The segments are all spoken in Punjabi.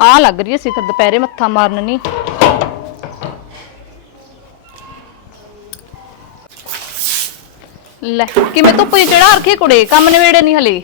ਆ ਲੱਗ ਰਹੀ ਸੀ ਫਿਰ ਦੁਪਹਿਰੇ ਮੱਥਾ ਮਾਰਨ ਨਹੀਂ। ਲੈ ਕਿਵੇਂ ਧੁੱਪ ਚ ਚੜਾ ਰੱਖੇ ਕੁੜੇ? ਕੰਮ ਨਵੇੜੇ ਨਹੀਂ ਹਲੇ।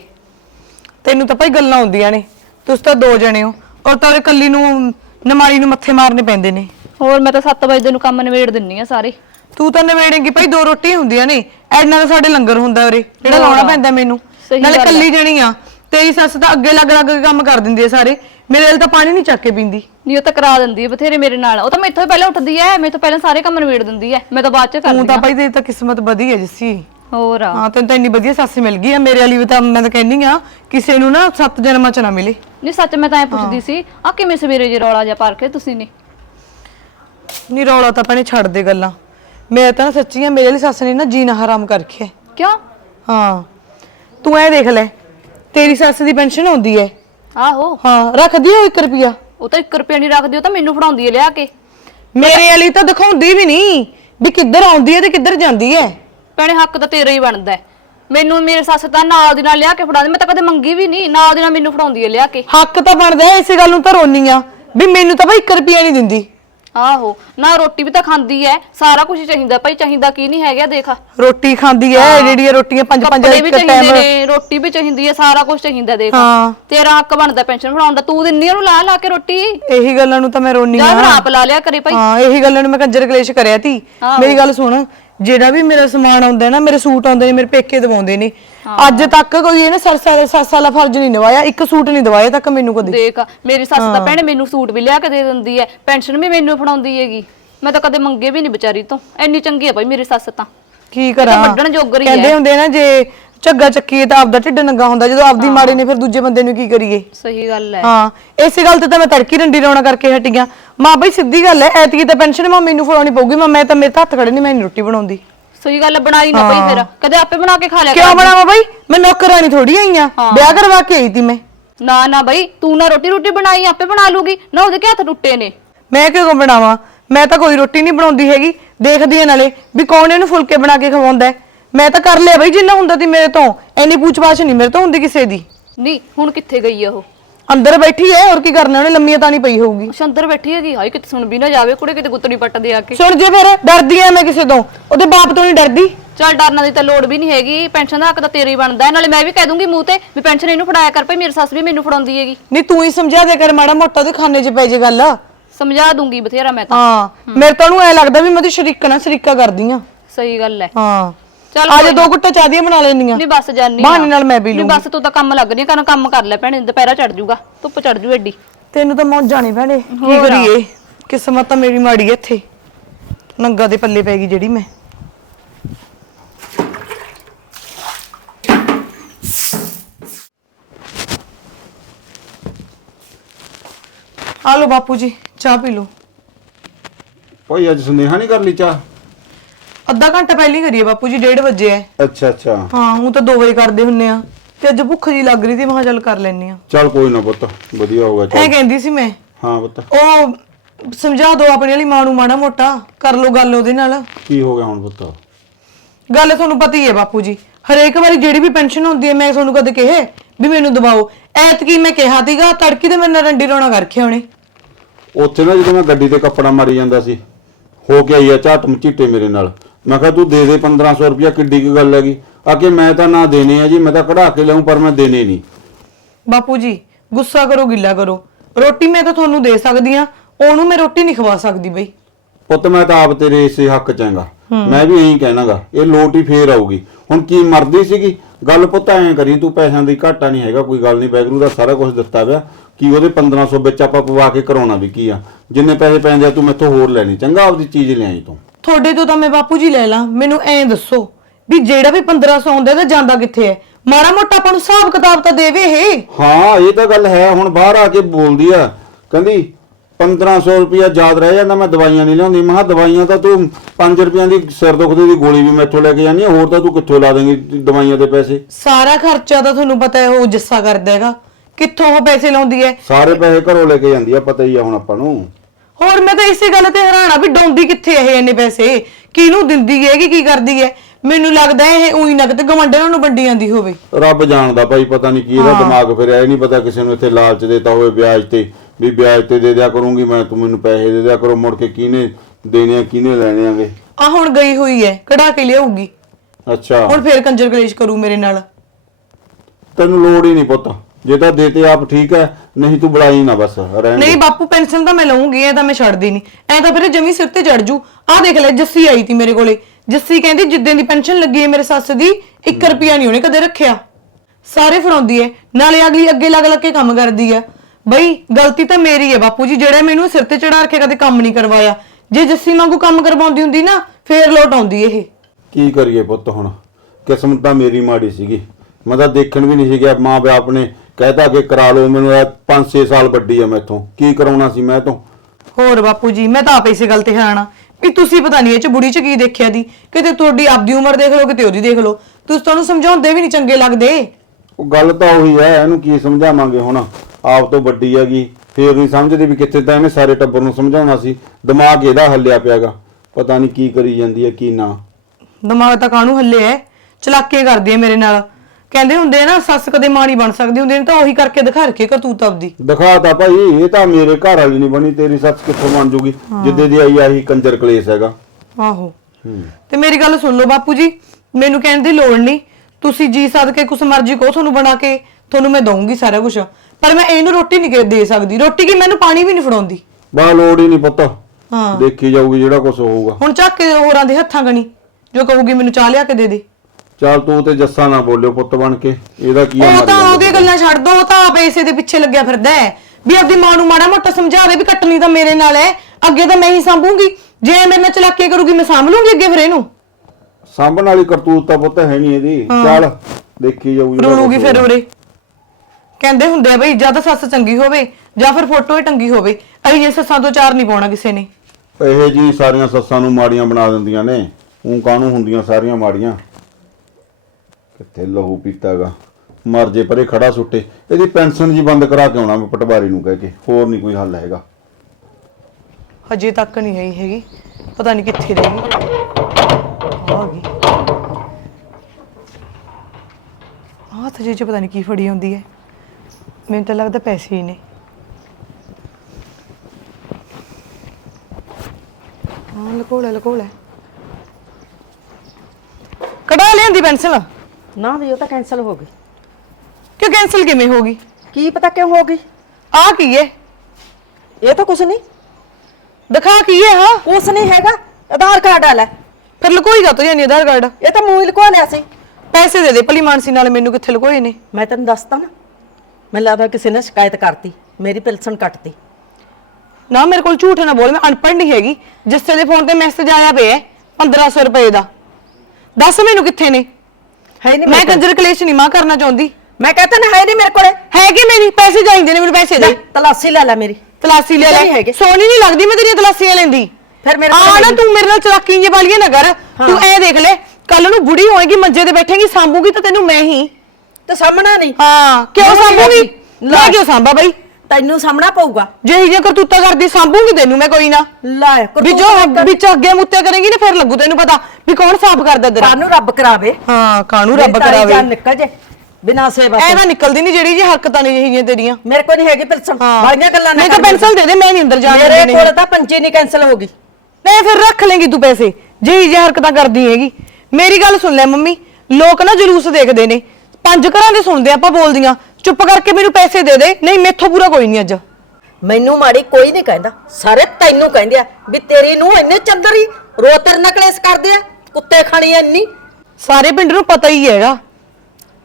ਤੈਨੂੰ ਤਾਂ ਭਾਈ ਗੱਲਾਂ ਹੁੰਦੀਆਂ ਨੇ। ਤੁਸੀਂ ਤਾਂ ਦੋ ਜਣੇ ਹੋ ਔਰ ਤਾਂ ਉਹ ਕੱਲੀ ਨੂੰ ਨਮਾਰੀ ਨੂੰ ਮੱਥੇ ਮਾਰਨੇ ਪੈਂਦੇ ਨੇ। ਹੋਰ ਮੈਂ ਤਾਂ 7 ਵਜੇ ਨੂੰ ਕੰਮ ਨਵੇੜ ਦਿੰਨੀ ਆ ਸਾਰੇ। ਤੂੰ ਤਾਂ ਨਵੇੜੇਂਗੀ ਭਾਈ ਦੋ ਰੋਟੀਆਂ ਹੁੰਦੀਆਂ ਨੇ। ਐਨਾ ਤਾਂ ਸਾਡੇ ਲੰਗਰ ਹੁੰਦਾ ਉਰੇ ਜਿਹੜਾ ਲਾਉਣਾ ਪੈਂਦਾ ਮੈਨੂੰ। ਸਹੀ ਨਾਲੇ ਗੱਲ ਆ। ਕੱਲੀ ਜਣੀ ਆ। ਤੇਰੀ ਸੱਸ ਤਾਂ ਅੱਗੇ ਲੱਗ ਲੱਗ ਕੇ ਕੰਮ ਕਰ ਦਿੰਦੀ ਹੈ ਸਾਰੇ। ਮੇਰੇ ਲਈ ਤਾਂ ਪਾਣੀ ਨਹੀਂ ਚੱਕ ਕੇ ਪੀਂਦੀ। ਨਹੀਂ ਉਹ ਤਾਂ ਕਰਾ ਦਿੰਦੀ ਹੈ ਬਥੇਰੇ ਮੇਰੇ ਨਾਲ। ਉਹ ਤਾਂ ਮੈਥੋਂ ਹੀ ਪਹਿਲਾਂ ਉੱਠਦੀ ਐ ਮੈਥੋਂ ਪਹਿਲਾਂ ਸਾਰੇ ਕੰਮ ਨਵੇੜ ਦਿੰਦੀ ਐ ਮੈਂ ਤਾਂ ਬਾਅਦ ਚ ਤੂੰ ਕਰਦੀ ਤਾਂ ਭਾਈ ਤੇਰੀ ਤਾਂ ਕਿਸਮਤ ਵਧੀ ਹੈ ਜਿਸੀ। ਹੋਰ ਆ। ਹਾਂ ਤੈਨੂੰ ਤਾਂ ਇੰਨੀ ਵਧੀਆ ਸੱਸ ਮਿਲ ਗਈ ਆ ਮੇਰੇ ਵਾਲੀ ਵੀ ਤਾਂ ਮੈਂ ਤਾਂ ਕਹਿੰਦੀ ਆ ਕਿਸੇ ਨੂੰ ਨਾ ਸੱਤ ਜਨਮਾਂ ਚ ਨਾ ਮਿਲੇ। ਨਹੀਂ ਸੱਚ ਮੈਂ ਤਾਂ ਐ ਪੁੱਛਦੀ ਸੀ ਆ ਕਿਵੇਂ ਸਵੇਰੇ ਜੇ ਰੌਲਾ ਜਿਹਾ ਪਾਰ ਕੇ ਤੁਸੀਂ ਨੇ? ਨੀ ਰੌਲਾ ਤਾਂ ਭੈਣੇ ਛੱਡ ਦੇ ਗੱਲਾਂ। ਮੈਂ ਤਾਂ ਨਾ ਸੱਚੀ ਆ ਮੇਰੇ ਲਈ ਸੱਸ ਨੇ ਨਾ ਜੀਣਾ ਹਰਾਮ ਕਰ ਰੱਖਿਆ ਕਿਉਂ? ਹਾਂ। ਤੂੰ ਐ ਦੇਖ ਲੈ ਤੇਰੀ ਸੱਸ ਦੀ ਪੈਨਸ਼ਨ ਆਉਂਦੀ ਐ। ਆਹੋ। ਹਾਂ ਰੱਖਦੀ ਐ 1 ਰੁਪਿਆ ਉਹ ਤਾਂ 1 ਰੁਪਿਆ ਨਹੀਂ ਰੱਖਦੀ ਉਹ ਤਾਂ ਮੈਨੂੰ ਫੜਾਉਂਦੀ ਐ ਲਿਆ ਕੇ। ਮੇਰੇ ਵਾਲੀ ਤਾਂ ਦਿਖਾਉਂਦੀ ਵੀ ਨਹੀਂ ਵੀ ਕਿੱਧਰ ਆਉਂਦੀ ਐ ਤੇ ਕਿੱਧਰ ਜਾਂਦੀ ਐ। ਭੈਣੇ ਹੱਕ ਤਾਂ ਤੇਰਾ ਹੀ ਬਣਦਾ ਹੈ। ਮੈਨੂੰ ਮੇਰੇ ਸੱਸ ਤਾਂ ਨਾਲ ਦੀ ਨਾਲ ਲਿਆ ਕੇ ਫੜਾਉਂਦੀ ਮੈਂ ਤਾਂ ਕਦੇ ਮੰਗੀ ਵੀ ਨਹੀਂ ਨਾਲ ਦੀ ਨਾਲ ਮੈਨੂੰ ਫੜਾਉਂਦੀ ਐ ਲਿਆ ਕੇ। ਹੱਕ ਤਾਂ ਬਣਦਾ ਐ, ਇਸੇ ਗੱਲ ਨੂੰ ਤਾਂ ਰੋਨੀ ਆ ਵੀ ਮੈਨੂੰ ਤਾਂ ਭਾਈ 1 ਰੁਪਿਆ ਨਹੀਂ ਦਿੰਦੀ। ਆਹੋ ਨਾ ਰੋਟੀ ਵੀ ਤਾਂ ਖਾਂਦੀ ਐ ਸਾਰਾ ਕੁਝ ਚਾਹੀਦਾ ਭਾਈ ਚਾਹੀਦਾ ਕੀ ਨਹੀਂ ਹੈਗਾ ਦੇਖ। ਰੋਟੀ ਖਾਂਦੀ ਐ ਜਿਹੜੀਆਂ ਰੋਟੀਆਂ ਪੰਜ ਪੰਜ ਕੱਪੜੇ ਵੀ ਇੱਕ ਚਾਹੀਦੇ ਟਾਈਮ ਨੇ ਰੋਟੀ ਵੀ ਚਾਹੀਦੀ ਐ ਸਾਰਾ ਕੁਝ ਚਾਹੀਦਾ ਦੇਖ। ਹਾਂ। ਤੇਰਾ ਹੱਕ ਬਣਦਾ ਪੈਨਸ਼ਨ ਫੜਾਉਣ ਦਾ ਤੂੰ ਦਿੰਨੀ ਉਹਨੂੰ ਲਾ ਲਾ ਕੇ ਰੋਟੀ? ਇਹੀ ਗੱਲਾਂ ਨੂੰ ਤਾਂ ਮੈਂ ਰੋਨੀ ਜਾਂ ਆ ਫਿਰ ਆਪ ਲਾ ਲਿਆ ਕਰੇ ਭਾਈ। ਹਾਂ ਇਹੀ ਗੱਲਾਂ ਨੂੰ ਮੈਂ ਕੰਜਰ ਕਲੇਸ਼ ਕਰਿਆ ਤੀ। ਮੇਰੀ ਗੱਲ ਸੁਣ ਜਿਹੜਾ ਵੀ ਮੇਰਾ ਸਮਾਨ ਆਉਂਦਾ ਨਾ ਮੇਰੇ ਸੂਟ ਆਉਂਦੇ ਨੇ ਮੇਰੇ ਪੇਕੇ ਦਵਾਉਂਦੇ ਨੇ ਅੱਜ ਤੱਕ ਕੋਈ ਇਹਨੇ ਸਰਸਾ ਸੱਸਾ ਦਾ ਫਰਜ਼ ਨਹੀਂ ਨਿਭਾਇਆ ਇੱਕ ਸੂਟ ਨਹੀਂ ਦਵਾਇਆ ਤੱਕ ਮੈਨੂੰ ਕਦੇ। ਦੇਖ ਮੇਰੀ ਸੱਸ ਤਾਂ ਭੈਣੇ ਮੈਨੂੰ ਸੂਟ ਵੀ ਲਿਆ ਕੇ ਦੇ ਦਿੰਦੀ ਐ ਪੈਨਸ਼ਨ ਵੀ ਮੈਨੂੰ ਫੜਾਉਂਦੀ ਹੈਗੀ। ਮੈਂ ਤਾਂ ਕਦੇ ਮੰਗੇ ਵੀ ਨਹੀਂ ਵਿਚਾਰੀ ਤੋਂ ਐਨੀ ਚੰਗੀ ਐ ਭਾਈ ਮੇਰੀ ਸੱਸ ਤਾਂ। ਕੀ ਕਰਾਂ? ਵੱਢਣ ਜੋਗਰ ਹੀ ਕਹਿੰਦੇ ਹੁੰਦੇ ਨਾ ਜੇ ਝੱਗਾ ਚੱਕੀਏ ਤਾਂ ਆਪਦਾ ਢਿੱਡ ਨੰਗਾ ਹੁੰਦਾ ਜਦੋਂ ਆਪਦੀ ਮਾੜੇ ਨੇ ਫਿਰ ਦੂਜੇ ਬੰਦੇ ਨੂੰ ਕੀ ਕਰੀਏ? ਸਹੀ ਗੱਲ ਐ। ਹਾਂ ਇਸੇ ਗੱਲ ਤੇ ਤਾਂ ਮੈਂ ਤੜਕੀ ਰੰਡੀ ਰੋਣਾ ਕਰਕੇ ਹਟੀ ਗਿਆ ਮਾਂ ਬਈ ਸਿੱਧੀ ਗੱਲ ਹੈ ਐਤਕੀ ਤਾਂ ਪੈਨਸ਼ਨ ਮਾਂ ਮੈਨੂੰ ਫੜਾਉਣੀ ਪਊਗੀ ਮਾਂ ਮੈਂ ਤਾਂ ਮੇਰੇ ਤਾਂ ਹੱਥ ਖੜੇ ਨਹੀਂ ਮੈਂ ਨਹੀਂ ਰੋਟੀ ਬਣਾਉਂਦੀ। ਸਹੀ ਗੱਲ ਬਣਾਈ ਨਾ ਭਾਈ ਫਿਰ। ਕਦੇ ਆਪੇ ਬਣਾ ਕੇ ਖਾ ਲਿਆ ਕਰ ਕਿਉਂ ਬਣਾਵਾਂ ਬਈ ਮੈਂ ਨੌਕਰਾਨੀ ਥੋੜੀ ਆਈ ਆ। ਵਿਆਹ ਕਰਵਾ ਕੇ ਆਈ ਤੀ ਮੈਂ। ਨਾ ਨਾ ਭਾਈ ਤੂੰ ਨਾ ਰੋਟੀ ਰੋਟੀ ਬਣਾਈ ਆਪੇ ਬਣਾ ਲੂਗੀ। ਨਾ ਉਹਦੇ ਕਿ ਹੱਥ ਟੁੱਟੇ ਨੇ? ਮੈਂ ਕਿਉਂ ਬਣਾਵਾਂ? ਮੈਂ ਤਾਂ ਕੋਈ ਰੋਟੀ ਨਹੀਂ ਬਣਾਉਂਦੀ ਹੈਗੀ। ਦੇਖਦੀ ਐ ਨਾਲੇ ਵੀ ਕੌਣ ਇਹਨੂੰ ਫੁਲਕੇ ਬਣਾ ਕੇ ਖਵਾਉਂਦਾ ਹੈ। ਮੈਂ ਤਾਂ ਕਰ ਲਿਆ ਬਈ ਜਿੰਨਾ ਹੁੰਦਾ ਸੀ ਮੇਰੇ ਤੋਂ। ਐਨੀ ਪੂਛ-ਪਾਛ ਨਹੀਂ ਮੇਰੇ ਤੋਂ ਹੁੰਦੀ ਕਿਸੇ ਦੀ। ਨਹੀਂ ਹੁਣ ਕਿੱਥੇ ਗਈ ਆ ਉਹ? ਅੰਦਰ ਬੈਠੀ ਐ ਹੋਰ ਕੀ ਕਰਨਾ ਉਹਨੇ ਲੰਮੀਆਂ ਤਾਂ ਨਹੀਂ ਪਈ ਹੋਊਗੀ। ਅੱਛਾ ਅੰਦਰ ਬੈਠੀ ਹੈਗੀ? ਹਾਏ ਕਿਤੇ ਸੁਣ ਵੀ ਨਾ ਜਾਵੇ ਕੁੜੇ ਕਿਤੇ ਗੁੱਤੜੀ ਪੱਟ ਦੇ ਆ ਕੇ। ਸੁਣ ਜੇ ਫਿਰ ਡਰਦੀ ਐ ਮੈਂ ਕਿਸੇ ਤੋਂ। ਉਹਦੇ ਬਾਪ ਤੋਂ ਨਹੀਂ ਡਰਦੀ। ਚੱਲ ਡਰਨ ਦੀ ਤਾਂ ਲੋੜ ਵੀ ਨਹੀਂ ਹੈਗੀ ਪੈਨਸ਼ਨ ਦਾ ਹੱਕ ਤਾਂ ਤੇਰਾ ਬਣਦਾ ਹੈ। ਨਾਲੇ ਮੈਂ ਵੀ ਕਹਿ ਦੂੰਗੀ ਮੂੰਹ ਤੇ ਵੀ ਪੈਨਸ਼ਨ ਇਹਨੂੰ ਫੜਾਇਆ ਕਰ ਭਈ ਮੇਰੀ ਸੱਸ ਵੀ ਮੈਨੂੰ ਫੜਾਉਂਦੀ ਹੈਗੀ। ਨਹੀਂ ਤੂੰ ਹੀ ਸਮਝਾ ਦੇ ਕਰ ਮਾੜਾ ਮੋਟਾ ਤੇ ਖਾਨੇ 'ਚ ਪੈ ਜੇ ਗੱਲ। ਸਮਝਾ ਦੂੰਗੀ ਬਥੇਰਾ ਮੈਂ ਤਾਂ। ਹਾਂ ਮੇਰੇ ਤਾਂ ਉਹਨੂੰ ਐ ਲੱਗਦਾ ਵੀ ਮੈਂ ਉਹਦੀ ਸ਼ਰੀਕਾ ਨਾ ਸ਼ਰੀਕਾ ਕਰਦੀ ਆ। ਸਹੀ ਗੱਲ ਹੈ। ਹਾਂ। ਚੱਲ ਅੱਜ ਦੋ ਗੁੱਟਾ ਚਾਹ ਦੀਆਂ ਬਣਾ ਲੈਣੀਆਂ ਨਹੀਂ ਬਸ ਜਾਨੀ ਬਹਾਨੇ ਨਾਲ ਮੈਂ ਪੀ ਨਹੀਂ ਲੂੰਗੀ। ਬਸ ਤੂੰ ਤਾਂ ਕੰਮ ਲੱਗ ਰਹੀ ਹੈ ਕਰਨ ਕੰਮ ਕਰ ਲੈ ਭੈਣੇ ਦੁਪਹਿਰਾ ਚੜ ਜੂਗਾ ਧੁੱਪ ਚੜ ਜੂ ਐਡੀ। ਤੈਨੂੰ ਤਾਂ ਮੌਜਾਂ ਨਹੀਂ ਭੈਣੇ ਕੀ ਹੋਰ। ਕਰੀਏ? ਕਿਸਮਤ ਤਾਂ ਮੇਰੀ ਮਾੜੀ ਐ ਇੱਥੇ। ਨੰਗਾ ਦੇ ਪੱਲੇ ਪੈ ਗਈ ਜਿਹੜੀ ਮੈਂ। ਆ ਲਓ ਬਾਪੂ ਜੀ ਚਾਹ ਪੀ ਲਓ। ਭਾਈ ਅੱਜ ਸੁਨੇਹਾ ਨਹੀਂ ਕਰ ਲਈ ਚਾਹ? ਅੱਧਾ ਘੰਟਾ ਪਹਿਲਾਂ ਹੀ ਕਰੀਏ ਬਾਪੂ ਜੀ 1:30 ਵਜੇ ਐ ਅੱਛਾ ਅੱਛਾ। ਹਾਂ ਉਹ ਤਾਂ 2 ਵਜੇ ਕਰਦੇ ਹੁੰਨੇ ਆ। ਤੇ ਅੱਜ ਭੁੱਖ ਜੀ ਲੱਗ ਰਹੀ ਸੀ ਮੈਂ ਚੱਲ ਕਰ ਲੈਣੀ ਆ ਚੱਲ ਕੋਈ ਨਾ ਪੁੱਤ ਵਧੀਆ ਹੋਗਾ ਐ ਚੱਲ। ਕਹਿੰਦੀ ਸੀ ਮੈਂ ਹਾਂ ਪੁੱਤ। ਉਹ ਸਮਝਾ ਦਿਓ ਆਪਣੀ ਵਾਲੀ ਮਾਂ ਨੂੰ ਮਾੜਾ ਮੋਟਾ ਕਰ ਲਓ ਗੱਲ ਉਹਦੇ ਨਾਲ। ਕੀ ਹੋ ਗਿਆ ਹੁਣ ਪੁੱਤ? ਗੱਲ ਤੁਹਾਨੂੰ ਪਤਾ ਹੀ ਹੈ ਬਾਪੂ ਜੀ ਹਰੇਕ ਵਾਰੀ ਜਿਹੜੀ ਵੀ ਪੈਨਸ਼ਨ ਹੁੰਦੀ ਹੈ ਮੈਂ ਤੁਹਾਨੂੰ ਕਦੇ ਕਹੇ ਵੀ ਮੈਨੂੰ ਦਬਾਓ। ਐਤਕੀ ਮੈਂ ਕਿਹਾ ਸੀਗਾ ਤੜਕੀ ਤੇ ਮੇਰੇ ਨਾਲ ਰੰਡੀ ਰੋਣਾ ਕਰਕੇ ਉਹਨੇ ਉੱਥੇ ਨਾ ਜਦੋਂ ਮੈਂ ਗੱਡੀ ਤੇ ਕੱਪੜਾ ਮਾਰੀ ਜਾਂਦਾ ਸੀ ਹੋ ਕੇ ਆਈ ਆ ਝਾਟ ਮਚੀਟੇ ਮੇਰੇ ਨਾਲ। ਮੈਂ ਕਿਹਾ ਤੂੰ ਦੇ ਦੇ 1500 ਰੁਪਇਆ ਕਿੱਡੀ ਕੀ ਗੱਲ ਹੈਗੀ। ਆ ਕਿ ਮੈਂ ਤਾਂ ਨਾ ਦੇਣੇ ਆ ਜੀ ਮੈਂ ਤਾਂ ਕਢਾ ਕੇ ਲਿਆਉਂ ਪਰ ਮੈਂ ਦੇਣੇ ਨਹੀਂ। ਬਾਪੂ ਜੀ ਗੁੱਸਾ ਕਰੋ ਗਿੱਲਾ ਕਰੋ। ਰੋਟੀ ਮੈਂ ਤਾਂ ਤੁਹਾਨੂੰ ਦੇ ਸਕਦੀ ਆ ਉਹਨੂੰ ਮੈਂ ਰੋਟੀ ਨਹੀਂ ਖਵਾ ਸਕਦੀ ਬਈ। ਪੁੱਤ ਮੈਂ ਤਾਂ ਆਪ ਤੇਰੇ ਇਸੇ ਹੱਕ ਚ ਹੈਗਾ। ਮੈਂ ਵੀ ਇਹੀ ਕਹਿਣਾਗਾ ਇਹ ਲੋਟ ਹੀ ਫੇਰ ਆਊਗੀ। ਹੁਣ ਕੀ ਮਰਦੀ ਸੀਗੀ? ਗੱਲ ਪੁੱਤ ਐਂ ਕਰੀ ਤੂੰ ਪੈਸਿਆਂ ਦੀ ਘਾਟਾ ਨਹੀਂ ਹੈਗਾ ਕੋਈ ਗੱਲ ਨਹੀਂ ਬੈਗਰੂ ਦਾ ਸਾਰਾ ਕੁਝ ਦਿੱਤਾ ਪਿਆ ਕੀ ਉਹਦੇ 1500 ਵਿੱਚ ਆਪਾਂ ਪਵਾ ਕੇ ਕਰਾਉਣਾ ਵੀ ਕੀ ਆ? ਜਿੰਨੇ ਪੈਸੇ ਪੈਂਦੇ ਆ ਤੂੰ ਮੈਥੋਂ ਹੋਰ ਲੈਣੀ ਚੰਗਾ ਆਪਦੀ ਚੀਜ਼ ਲਿਆਈ ਤੂੰ। ਤੁਹਾਡੇ ਤੋਂ ਤਾਂ ਮੈਂ ਬਾਪੂ ਜੀ ਲੈ ਲਾਂ। ਮੈਨੂੰ ਐਂ ਦੱਸੋ ਵੀ ਜਿਹੜਾ ਵੀ 1500 ਆਉਂਦਾ ਤਾਂ ਜਾਂਦਾ ਕਿੱਥੇ ਹੈ? ਮਾੜਾ ਮੋਟਾ ਆਪਾਂ ਨੂੰ ਹਿਸਾਬ ਕਿਤਾਬ ਤਾਂ ਦੇਵੇ ਇਹ। ਹਾਂ ਇਹ ਤਾਂ ਗੱਲ ਹੈ ਹੁਣ ਬਾਹਰ ਆ ਕੇ ਬੋਲਦੀ ਆ। ਕਹਿੰਦੀ 1500 ਰੁਪਇਆ ਯਾਦ ਰਹਿ ਜਾਂਦਾ ਮੈਂ ਦਵਾਈਆਂ ਨਹੀਂ ਲਿਆਉਂਦੀ। ਮੈਂ ਕਿਹਾ ਦਵਾਈਆਂ ਤਾਂ ਤੂੰ 5 ਰੁਪਈਆਂ ਦੀ ਸਿਰ ਦੁਖਦੇ ਦੀ ਗੋਲੀ ਵੀ ਮੈਥੋਂ ਲੈ ਕੇ ਜਾਨੀ ਆ ਹੋਰ ਤਾਂ ਤੂੰ ਕਿੱਥੋਂ ਲਾ ਦੇਂਗੀ ਦਵਾਈਆਂ ਦੇ ਪੈਸੇ? ਸਾਰਾ ਖਰਚਾ ਤਾਂ ਤੁਹਾਨੂੰ ਪਤਾ ਹੈ ਉਹ ਜੱਸਾ ਕਰਦਾ ਹੈਗਾ। ਕਿੱਥੋਂ ਉਹ ਪੈਸੇ ਲਾਉਂਦੀ ਹੈ? ਸਾਰੇ ਪੈਸੇ ਘਰੋਂ ਲੈ ਕੇ ਜਾਂਦੀ ਆ ਪਤਾ ਹੀ ਆ ਹੁਣ ਆਪਾਂ ਨੂੰ। ਹੋਰ ਮੈਂ ਤਾਂ ਇਸੇ ਗੱਲ ਤੇ ਹੈਰਾਨ ਆ ਵੀ ਡੋਂਦੀ ਕਿੱਥੇ ਇਹ ਇੰਨੇ ਪੈਸੇ? ਕਿਹਨੂੰ ਦਿੰਦੀ ਹੈ ਕਿ ਕੀ ਕਰਦੀ ਹੈ? ਮੈਨੂੰ ਲੱਗਦਾ ਇਹ ਉਹੀ ਨਗਦ ਗਵੰਡਰਾਂ ਨੂੰ ਵੰਡੀ ਜਾਂਦੀ ਹੋਵੇ। ਰੱਬ ਜਾਣਦਾ ਭਾਈ ਪਤਾ ਨਹੀਂ ਕੀ ਇਹਦਾ ਦਿਮਾਗ ਫਿਰਿਆ ਇਹ ਨਹੀਂ ਪਤਾ ਕਿਸੇ ਨੂੰ ਇੱਥੇ ਲਾਲਚ ਦੇਤਾ ਹੋਵੇ ਵਿਆਜ ਤੇ ਵੀ ਵਿਆਜ ਤੇ ਦੇ ਦਿਆ ਕਰੂੰਗੀ ਮੈਂ ਤੂੰ ਮੈਨੂੰ ਪੈਸੇ ਦੇ ਦਿਆ ਕਰੋ ਮੁੜ ਕੇ ਕਿਹਨੇ ਦੇਣੇ ਆ ਕਿਹਨੇ ਲੈਣੇ ਆਗੇ? ਆ ਹੁਣ ਗਈ ਹੋਈ ਹੈ ਕਢਾ ਕੇ ਲਿਆਊਗੀ। ਅੱਛਾ। ਹੁਣ ਫੇਰ ਕੰਜਰ ਕਲੇਸ਼ ਕਰੂ ਮੇਰੇ ਨਾਲ। ਤੈਨੂੰ ਲੋੜ ਹੀ ਨਹੀਂ ਪੁੱਤ। ਜੇ ਤਾਂ ਦੇਤੇ ਆਪ ਠੀਕ ਹੈ ਨਹੀਂ ਤੂੰ ਬੁਲਾਈ ਨਾ ਬਸ ਰਹਿਣ ਦੇ। ਨਹੀਂ ਬਾਪੂ ਪੈਨਸ਼ਨ ਤਾਂ ਮੈਂ ਲਵਾਂਗੀ ਇਹ ਤਾਂ ਮੈਂ ਛੱਡਦੀ ਨਹੀਂ। ਐ ਤਾਂ ਫਿਰ ਜਮੀ ਸਿਰ ਤੇ ਚੜ ਜੂ। ਆਹ ਦੇਖ ਲੈ ਜੱਸੀ ਆਈ ਤੀ ਮੇਰੇ ਕੋਲੇ। ਜੱਸੀ ਕਹਿੰਦੀ ਜਿੱਦਾਂ ਦੀ ਪੈਨਸ਼ਨ ਲੱਗੀ ਹੈ ਮੇਰੇ ਸੱਸ ਦੀ 1 ਰੁਪਿਆ ਨਹੀਂ ਉਹਨੇ ਕਦੇ ਰੱਖਿਆ। ਸਾਰੇ ਫੜਾਉਂਦੀ ਹੈ। ਨਾਲੇ ਅਗਲੀ ਅੱਗੇ ਲੱਗ ਲੱਗ ਕੇ ਕੰਮ ਕਰਦੀ ਆ ਬਈ ਗਲਤੀ ਤਾਂ ਮੇਰੀ ਹੈ ਬਾਪੂ ਜੀ ਜਿਹੜਾ ਮੈਨੂੰ ਸਿਰ ਤੇ ਚੜਾ ਰੱਖੇ ਕਦੇ ਕੰਮ ਨਹੀਂ ਕਰਵਾਇਆ। ਜੇ ਜੱਸੀ ਵਾਂਗੂ ਕੰਮ ਕਰਵਾਉਂਦੀ ਹੁੰਦੀ ਨਾ ਫੇਰ ਲੋਟ ਆਉਂਦੀ ਇਹ। ਕੀ ਕਰੀਏ ਪੁੱਤ ਹੁਣ? ਕਿਸਮਤ ਤਾਂ ਮੇਰੀ ਮਾੜੀ ਸੀਗੀ। ਮੈਂ ਤਾਂ ਦੇਖਣ ਵੀ ਨਹੀਂ ਸੀ ਗਿਆ ਮਾਂ ਬਾਪ ਨੇ ਕਹਿਤਾ ਕਿ ਕਰਾ ਲਓ ਮੈਨੂੰ 5-6 ਸਾਲ ਵੱਡੀ ਆ ਮੈਥੋਂ। ਕੀ ਕਰਾਉਣਾ ਸੀ ਮੈਂ ਤੋਂ? ਹੋਰ ਬਾਪੂ ਜੀ ਮੈਂ ਤਾਂ ਆਪੇ ਇਸੇ ਗੱਲ ਤੇ ਹੈਰਾਨ ਆ ਵੀ ਤੁਸੀਂ ਪਤਾ ਨਹੀਂ ਇਹ ਚ ਬੁੜੀ ਚ ਕੀ ਦੇਖਿਆ ਦੀ। ਕਿਤੇ ਤੁਹਾਡੀ ਆਪਦੀ ਉਮਰ ਦੇਖ ਲਓ ਕਿਤੇ ਉਹਦੀ ਦੇਖ ਲਓ। ਤੁਸੀਂ ਤੁਹਾਨੂੰ ਸਮਝਾਉਂਦੇ ਵੀ ਨਹੀਂ ਚੰਗੇ ਲੱਗਦੇ। ਉਹ ਗੱਲ ਤਾਂ ਉਹੀ ਹੈ ਇਹਨੂੰ ਕੀ ਸਮਝਾਵਾਂਗੇ ਹੁਣ? ਆਪ ਤੋਂ ਵੱਡੀ ਹੈਗੀ ਫੇਰ ਨਹੀਂ ਸਮਝਦੀ ਵੀ ਕਿੱਥੇ ਤਾਂ ਇਹਨੇ ਸਾਰੇ ਟੱਬਰ ਨੂੰ ਸਮਝਾਉਣਾ ਸੀ। ਦਿਮਾਗ ਇਹਦਾ ਹੱਲਿਆ ਪਿਆਗਾ। ਪਤਾ ਨਹੀਂ ਕੀ ਕਰੀ ਜਾਂਦੀ ਹੈ ਕੀ ਨਾ। ਦਿਮਾਗ ਤਾਂ ਕਾਹਨੂੰ ਹੱਲੇ ਐ ਚਲਾਕੇ ਕਰਦੀ ਐ ਮੇਰੇ ਨਾਲ। ਕਹਿੰਦੇ ਹੁੰਦੇ ਆ ਨਾ ਸੱਸ ਕਦੇ ਮਾਂ ਨਹੀਂ ਬਣ ਸਕਦੀ ਹੁੰਦੀ ਨੇ ਤਾਂ ਉਹੀ ਕਰਕੇ ਦਿਖਾ ਰੱਖੇ ਕਰਤੂਤ ਆਪਦੀ। ਦਿਖਾਤਾ ਭਾਈ ਇਹ ਤਾਂ ਮੇਰੇ ਘਰ ਵਾਲੀ ਨਹੀਂ ਬਣੀ ਤੇਰੀ ਸੱਸ ਕਿੱਥੋਂ ਬਣ ਜੂਗੀ? ਜਿੱਦੇ ਦੀ ਆਈ ਆਹੀ ਕੰਜਰ ਕਲੇਸ਼ ਹੈਗਾ। ਆਹੋ। ਤੇ ਮੇਰੀ ਗੱਲ ਸੁਣ ਲਓ ਬਾਪੂ ਜੀ ਮੈਨੂੰ ਕਹਿਣ ਦੀ ਲੋੜ ਨਹੀਂ ਤੁਸੀਂ ਜੀ ਸਦ ਕੇ ਕੁਛ ਮਰਜ਼ੀ ਕਹੋ ਤੁਹਾਨੂੰ ਬਣਾ ਕੇ ਤੁਹਾਨੂੰ ਮੈਂ ਦਊਂਗੀ ਸਾਰਾ ਕੁਝ ਪਰ ਮੈਂ ਇਹਨੂੰ ਰੋਟੀ ਨਹੀਂ ਦੇ ਸਕਦੀ। ਰੋਟੀ ਕੀ ਮੈਨੂੰ ਪਾਣੀ ਵੀ ਨਹੀਂ ਫੜਾਉਂਦੀ। ਬਾ ਲੋੜ ਹੀ ਨਹੀਂ ਪੁੱਤ। ਹਾਂ। ਦੇਖੀ ਜਾਊਗੀ ਜਿਹੜਾ ਕੁਝ ਹੋਊਗਾ। ਹੁਣ ਚੱਕ ਕੇ ਹੋਰਾਂ ਦੇ ਹੱਥਾਂ ਗਣੀ ਜੋ ਕਹੂਗੀ ਮੈਨੂੰ ਚਾਹ ਲਿਆ ਕੇ ਦੇ ਦੇ। ਚੱਲ ਤੂੰ ਤੇ ਜੱਸਾ ਨਾ ਬੋਲਿਓ ਪੁੱਤ ਬਣ ਕੇ ਇਹਦਾ ਕੀ ਆ ਉਹ ਤਾਂ? ਉਹਦੀਆਂ ਗੱਲਾਂ ਛੱਡ ਦੋ ਉਹ ਤਾਂ ਆਪੇ ਇਸੇ ਦੇ ਪਿੱਛੇ ਲੱਗਿਆ ਫਿਰਦਾ ਹੈ। ਵੀ ਆਪਦੀ ਮਾਂ ਨੂੰ ਮਾੜਾ ਮੋਟਾ ਸਮਝਾ ਦੇ ਵੀ ਕੱਟਣੀ ਤਾਂ ਮੇਰੇ ਨਾਲ ਹੈ ਅੱਗੇ ਤਾਂ ਮੈਂ ਹੀ ਸੰਭੂਗੀ। ਜੇ ਇਹ ਮੇਰੇ ਨਾਲ ਚਲਾਕੀ ਕਰੂਗੀ ਮੈਂ ਸੰਭ ਲੂੰਗੀ ਅੱਗੇ ਫਿਰ ਇਹਨੂੰ। ਸਾਂਭਣ ਵਾਲੀ ਕਰਤੂਤ ਤਾਂ ਪੁੱਤ ਹੈ ਨਹੀਂ ਇਹਦੀ। ਚੱਲ ਦੇਖੀ ਜਾਊਗੀ ਜਿਹੜਾ ਰੋਣੂਗੀ ਫਿਰ ਉਰੇ? ਕਹਿੰਦੇ ਹੁੰਦੇ ਆ ਬਈ ਜਾਂ ਤਾਂ ਸੱਸ ਚੰਗੀ ਹੋਵੇ ਜਾਂ ਫਿਰ ਫੋਟੋ ਹੀ ਟੰਗੀ ਹੋਵੇ। ਅਈ ਜੇ ਸੱਸਾਂ ਤੋਂ ਚਾਰ ਨਹੀਂ ਪਾਉਣਾ ਕਿਸੇ ਨੇ। ਇਹ ਜੀ ਸਾਰੀਆਂ ਸੱਸਾਂ ਨੂੰ ਮਾੜੀਆਂ ਬਣਾ ਦਿੰਦੀਆਂ ਨੇ। ਉਹ ਕਾਹਨੂੰ ਹੁੰਦੀਆਂ ਸਾਰੀਆਂ ਮਾੜੀਆਂ? ਕਿੱਥੇ ਲਹੂ ਪੀਤਾਗਾ। ਮਰ ਜੇ ਪਰੇ ਖੜਾ ਸੁੱਟੇ। ਇਹਦੀ ਪੈਨਸ਼ਨ ਜੀ ਬੰਦ ਕਰਾ ਕੇ ਆਉਣਾ ਮੈਂ ਪਟਵਾਰੀ ਨੂੰ ਕਹਿ ਕੇ। ਹੋਰ ਨਹੀਂ ਕੋਈ ਹੱਲ ਹੈਗਾ। ਹਜੇ ਤੱਕ ਨਹੀਂ ਆਈ ਹੈਗੀ। ਪਤਾ ਨਹੀਂ ਕਿੱਥੇ ਰਹਿ ਗਈ। ਆ ਗਈ। ਹੱਥ ਜੇ ਚ ਪਤਾ ਨਹੀਂ ਕੀ ਫੜੀ ਹੁੰਦੀ ਹੈ। ਮੈਨੂੰ ਤਾਂ ਲੱਗਦਾ ਪੈਸੇ ਹੀ ਨੇ। ਹਾਂ ਲਕੋੜ ਹੈ। ਕਢਾ ਲਿਆਂਦੀ ਪੈਨਸਲ। ਨਾ ਵੀ ਉਹ ਤਾਂ ਕੈਨਸਲ ਹੋ ਗਈ। ਕਿਉਂ ਕੈਨਸਲ ਕਿਵੇਂ ਹੋ ਗਈ? ਕੀ ਪਤਾ ਕਿਉਂ ਹੋ ਗਈ? ਆ ਕੀ ਹੈ ਇਹ ਤਾਂ ਕੁਛ ਨਹੀਂ। ਦਿਖਾ ਕੀ ਹੈ ਹਾਂ ਕੁਛ ਨਹੀਂ ਹੈਗਾ। ਆਧਾਰ ਕਾਰਡ ਵਾਲਾ। ਫਿਰ ਲਕੋਈਗਾ ਤਾਂ ਜਾਨੀ ਆਧਾਰ ਕਾਰਡ? ਇਹ ਤਾਂ ਮੂੰਹ ਹੀ ਲਿਆ ਸੀ। ਪੈਸੇ ਦੇ ਦੇ ਭਲੀ ਮਾਨਸੀ ਨਾਲ ਮੈਨੂੰ ਕਿੱਥੇ ਲਕੋਏ ਨੇ? ਮੈਂ ਤੈਨੂੰ ਦੱਸਤਾ ਨਾ। ਮੈਨੂੰ ਲੱਗਦਾ ਕਿਸੇ ਨੇ ਸ਼ਿਕਾਇਤ ਕਰਤੀ। ਮੇਰੀ ਪੈਨਸ਼ਨ ਕੱਟਤੀ। ਨਾ ਮੇਰੇ ਕੋਲ ਝੂਠ ਨਾ ਬੋਲ ਮੈਂ ਅਨਪੜ੍ਹ ਨਹੀਂ ਹੈਗੀ। ਜਿਸ ਦੇ ਫੋਨ ਤੇ ਮੈਸੇਜ ਆਇਆ ਪਿਆ ਹੈ 1500 ਰੁਪਏ ਦਾ। ਦੱਸ ਮੈਨੂੰ ਕਿੱਥੇ ਨੇ? ਹੈ ਨਹੀਂ ਮੈਂ ਕੰਜਰ ਕਲੇਸ਼ ਨਹੀਂ ਮਾਂ ਕਰਨਾ ਚਾਹੁੰਦੀ। ਮੈਂ ਕਹਤਾ ਨਾ ਹੈ ਨਹੀਂ ਮੇਰੇ ਕੋਲੇ। ਹੈ ਕਿ ਮੇਰੀ ਪੈਸੇ ਚਾਹੀਦੇ ਨੇ ਮੈਨੂੰ ਪੈਸੇ ਦੇ। ਤਲਾਸ਼ੀ ਲੈ ਲੈ ਮੇਰੀ। ਤਲਾਸੀ ਲੈ ਲੈ। ਹੈਗੇ। ਸੋਨੀ ਨਹੀਂ ਲੱਗਦੀ ਮੈਂ ਤੇਰੀਆਂ ਤਲਾਸੀਆਂ ਲੈਂਦੀ। ਫਿਰ ਮੇਰੇ ਆ ਕੋਲ ਨਾ ਹੈਗੀ। ਤੂੰ ਮੇਰੇ ਨਾਲ ਚਲਾਕੀਆਂ ਜੇ ਵਾਲੀਆਂ ਨਾ ਕਰ। ਤੂੰ ਐ ਦੇਖ ਲੈ ਕੱਲ ਨੂੰ ਬੁੜੀ ਹੋਏਗੀ ਮੰਜੇ ਤੇ ਬੈਠੇਗੀ ਸਾਂਭੂਗੀ ਤਾਂ ਤੈਨੂੰ ਮੈਂ ਹੀ। ਤੇ ਸਾਹਮਣਾ ਨਹੀਂ। ਹਾਂ ਕਿਉਂ ਸਾਂਭੂਗੀ? ਹੈਗੀ। ਲੈ। ਕਿਉਂ ਸਾਂਭਾ ਬਈ? ਤੈਨੂੰ ਸਾਹਮਣਾ ਪਊਗਾ। ਜੇ ਇਹ ਕਰਤੂਤਾ ਕਰਦੀ ਸਾਂਭੂਗੀ ਤੈਨੂੰ ਮੈਂ ਕੋਈ ਨਾ। ਲੈ ਵੀ ਜੋ ਵਿੱਚ ਅੱਗੇ ਮੁੱਤੇ ਕਰੇਗੀ ਨਾ ਫਿਰ ਲੱਗੂ ਤੈਨੂੰ ਪਤਾ ਵੀ ਕੌਣ ਸਾਫ਼ ਕਰਦਾ ਤੇਰਾ। ਕਾਨੂੰ ਰੱਬ ਕਰਾਵੇ? ਹਾਂ ਕਾਨੂੰ ਰੱਬ ਕਰਾਵੇ? ਜਾਨ ਨਿਕਲ ਜੇ ਬਿਨਾ ਸੇਵਾ ਐ। ਤਾਂ ਨਿਕਲਦੀ ਨਹੀਂ ਜਿਹੜੀ ਜੀ ਹਰਕਤਾਂ ਨੇ ਜਿਹੀਆਂ ਤੇਰੀਆਂ। ਮੇਰੇ ਕੋਲ ਨਹੀਂ ਹੈਗੀ ਪੈਨਸ਼ਨ ਬਾਲੀਆਂ ਗੱਲਾਂ ਨਾ ਨਹੀਂ ਤਾਂ ਕਰ ਪੈਨਸਲ ਦੇ ਦੇ ਮੈਂ ਨਹੀਂ ਅੰਦਰ ਜਾਣ ਮੇਰੇ ਕੋਲ ਤਾਂ ਪੰਚੀ ਨਹੀਂ ਕੈਨਸਲ ਹੋ ਗਈ। ਨਹੀਂ ਫਿਰ ਰੱਖ ਲੇਂਗੀ ਤੂੰ ਪੈਸੇ। ਜਿਹੀ ਜਿਹੀ ਹਰਕਤਾਂ ਕਰਦੀ ਹੈਗੀ। ਮੇਰੀ ਗੱਲ ਸੁਣ ਲੈ ਮੰਮੀ ਲੋਕ ਨਾ ਜਲੂਸ ਦੇਖਦੇ ਨੇ। ਪੰਜ ਘਰਾਂ ਦੇ ਸੁਣਦੇ ਆਪਾਂ ਬੋਲਦੀਆਂ। ਚੁੱਪ ਕਰਕੇ ਮੈਨੂੰ ਪੈਸੇ ਦੇ ਦੇ ਨਹੀਂ ਮੈਥੋਂ ਪੂਰਾ ਕੋਈ ਨਹੀਂ ਅੱਜ। ਮੈਨੂੰ ਮਾੜੀ ਕੋਈ ਨਹੀਂ ਕਹਿੰਦਾ। ਸਾਰੇ ਤੈਨੂੰ ਕਹਿੰਦੇ ਆ ਵੀ ਤੇਰੀ ਨੂੰ ਇੰਨੇ ਚੰਦਰੀ ਰੋਤਰ ਨਕਲੇਸ ਕਰਦੇ ਆ ਕੁੱਤੇ ਖਾਣੀ ਐ ਇੰਨੀ। ਸਾਰੇ ਪਿੰਡ ਨੂੰ ਪਤਾ ਹੀ ਹੈਗਾ।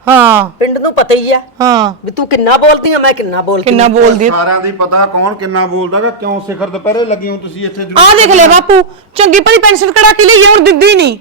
ਹਾਂ। ਪਿੰਡ ਨੂੰ ਪਤਾ ਹੀ ਆ। ਹਾਂ। ਵੀ ਤੂੰ ਕਿੰਨਾ ਬੋਲਦੀ ਆ ਮੈਂ ਕਿੰਨਾ ਬੋਲਦੀ ਕਿੰਨਾ ਬੋਲਦੀ ਆ। ਸਾਰਿਆਂ ਦੀ ਪਤਾ ਕੌਣ ਕਿੰਨਾ ਬੋਲਦਾਗਾ ਕਿਉਂ ਸਿਖਰ ਦੁਪਹਿਰੇ ਲੱਗੀ ਹੋ ਤੁਸੀਂ ਇੱਥੇ ਜ਼ਰੂਰ ਆਹ ਦੇਖ ਲੈ ਬਾਪੂ ਚੰਗੀ ਭਲੀ ਪੈਨਸ਼ਨ ਕਢਾ ਕੇ ਲਈ ਹੁਣ ਦਿੰਦੀ ਨਹੀਂ।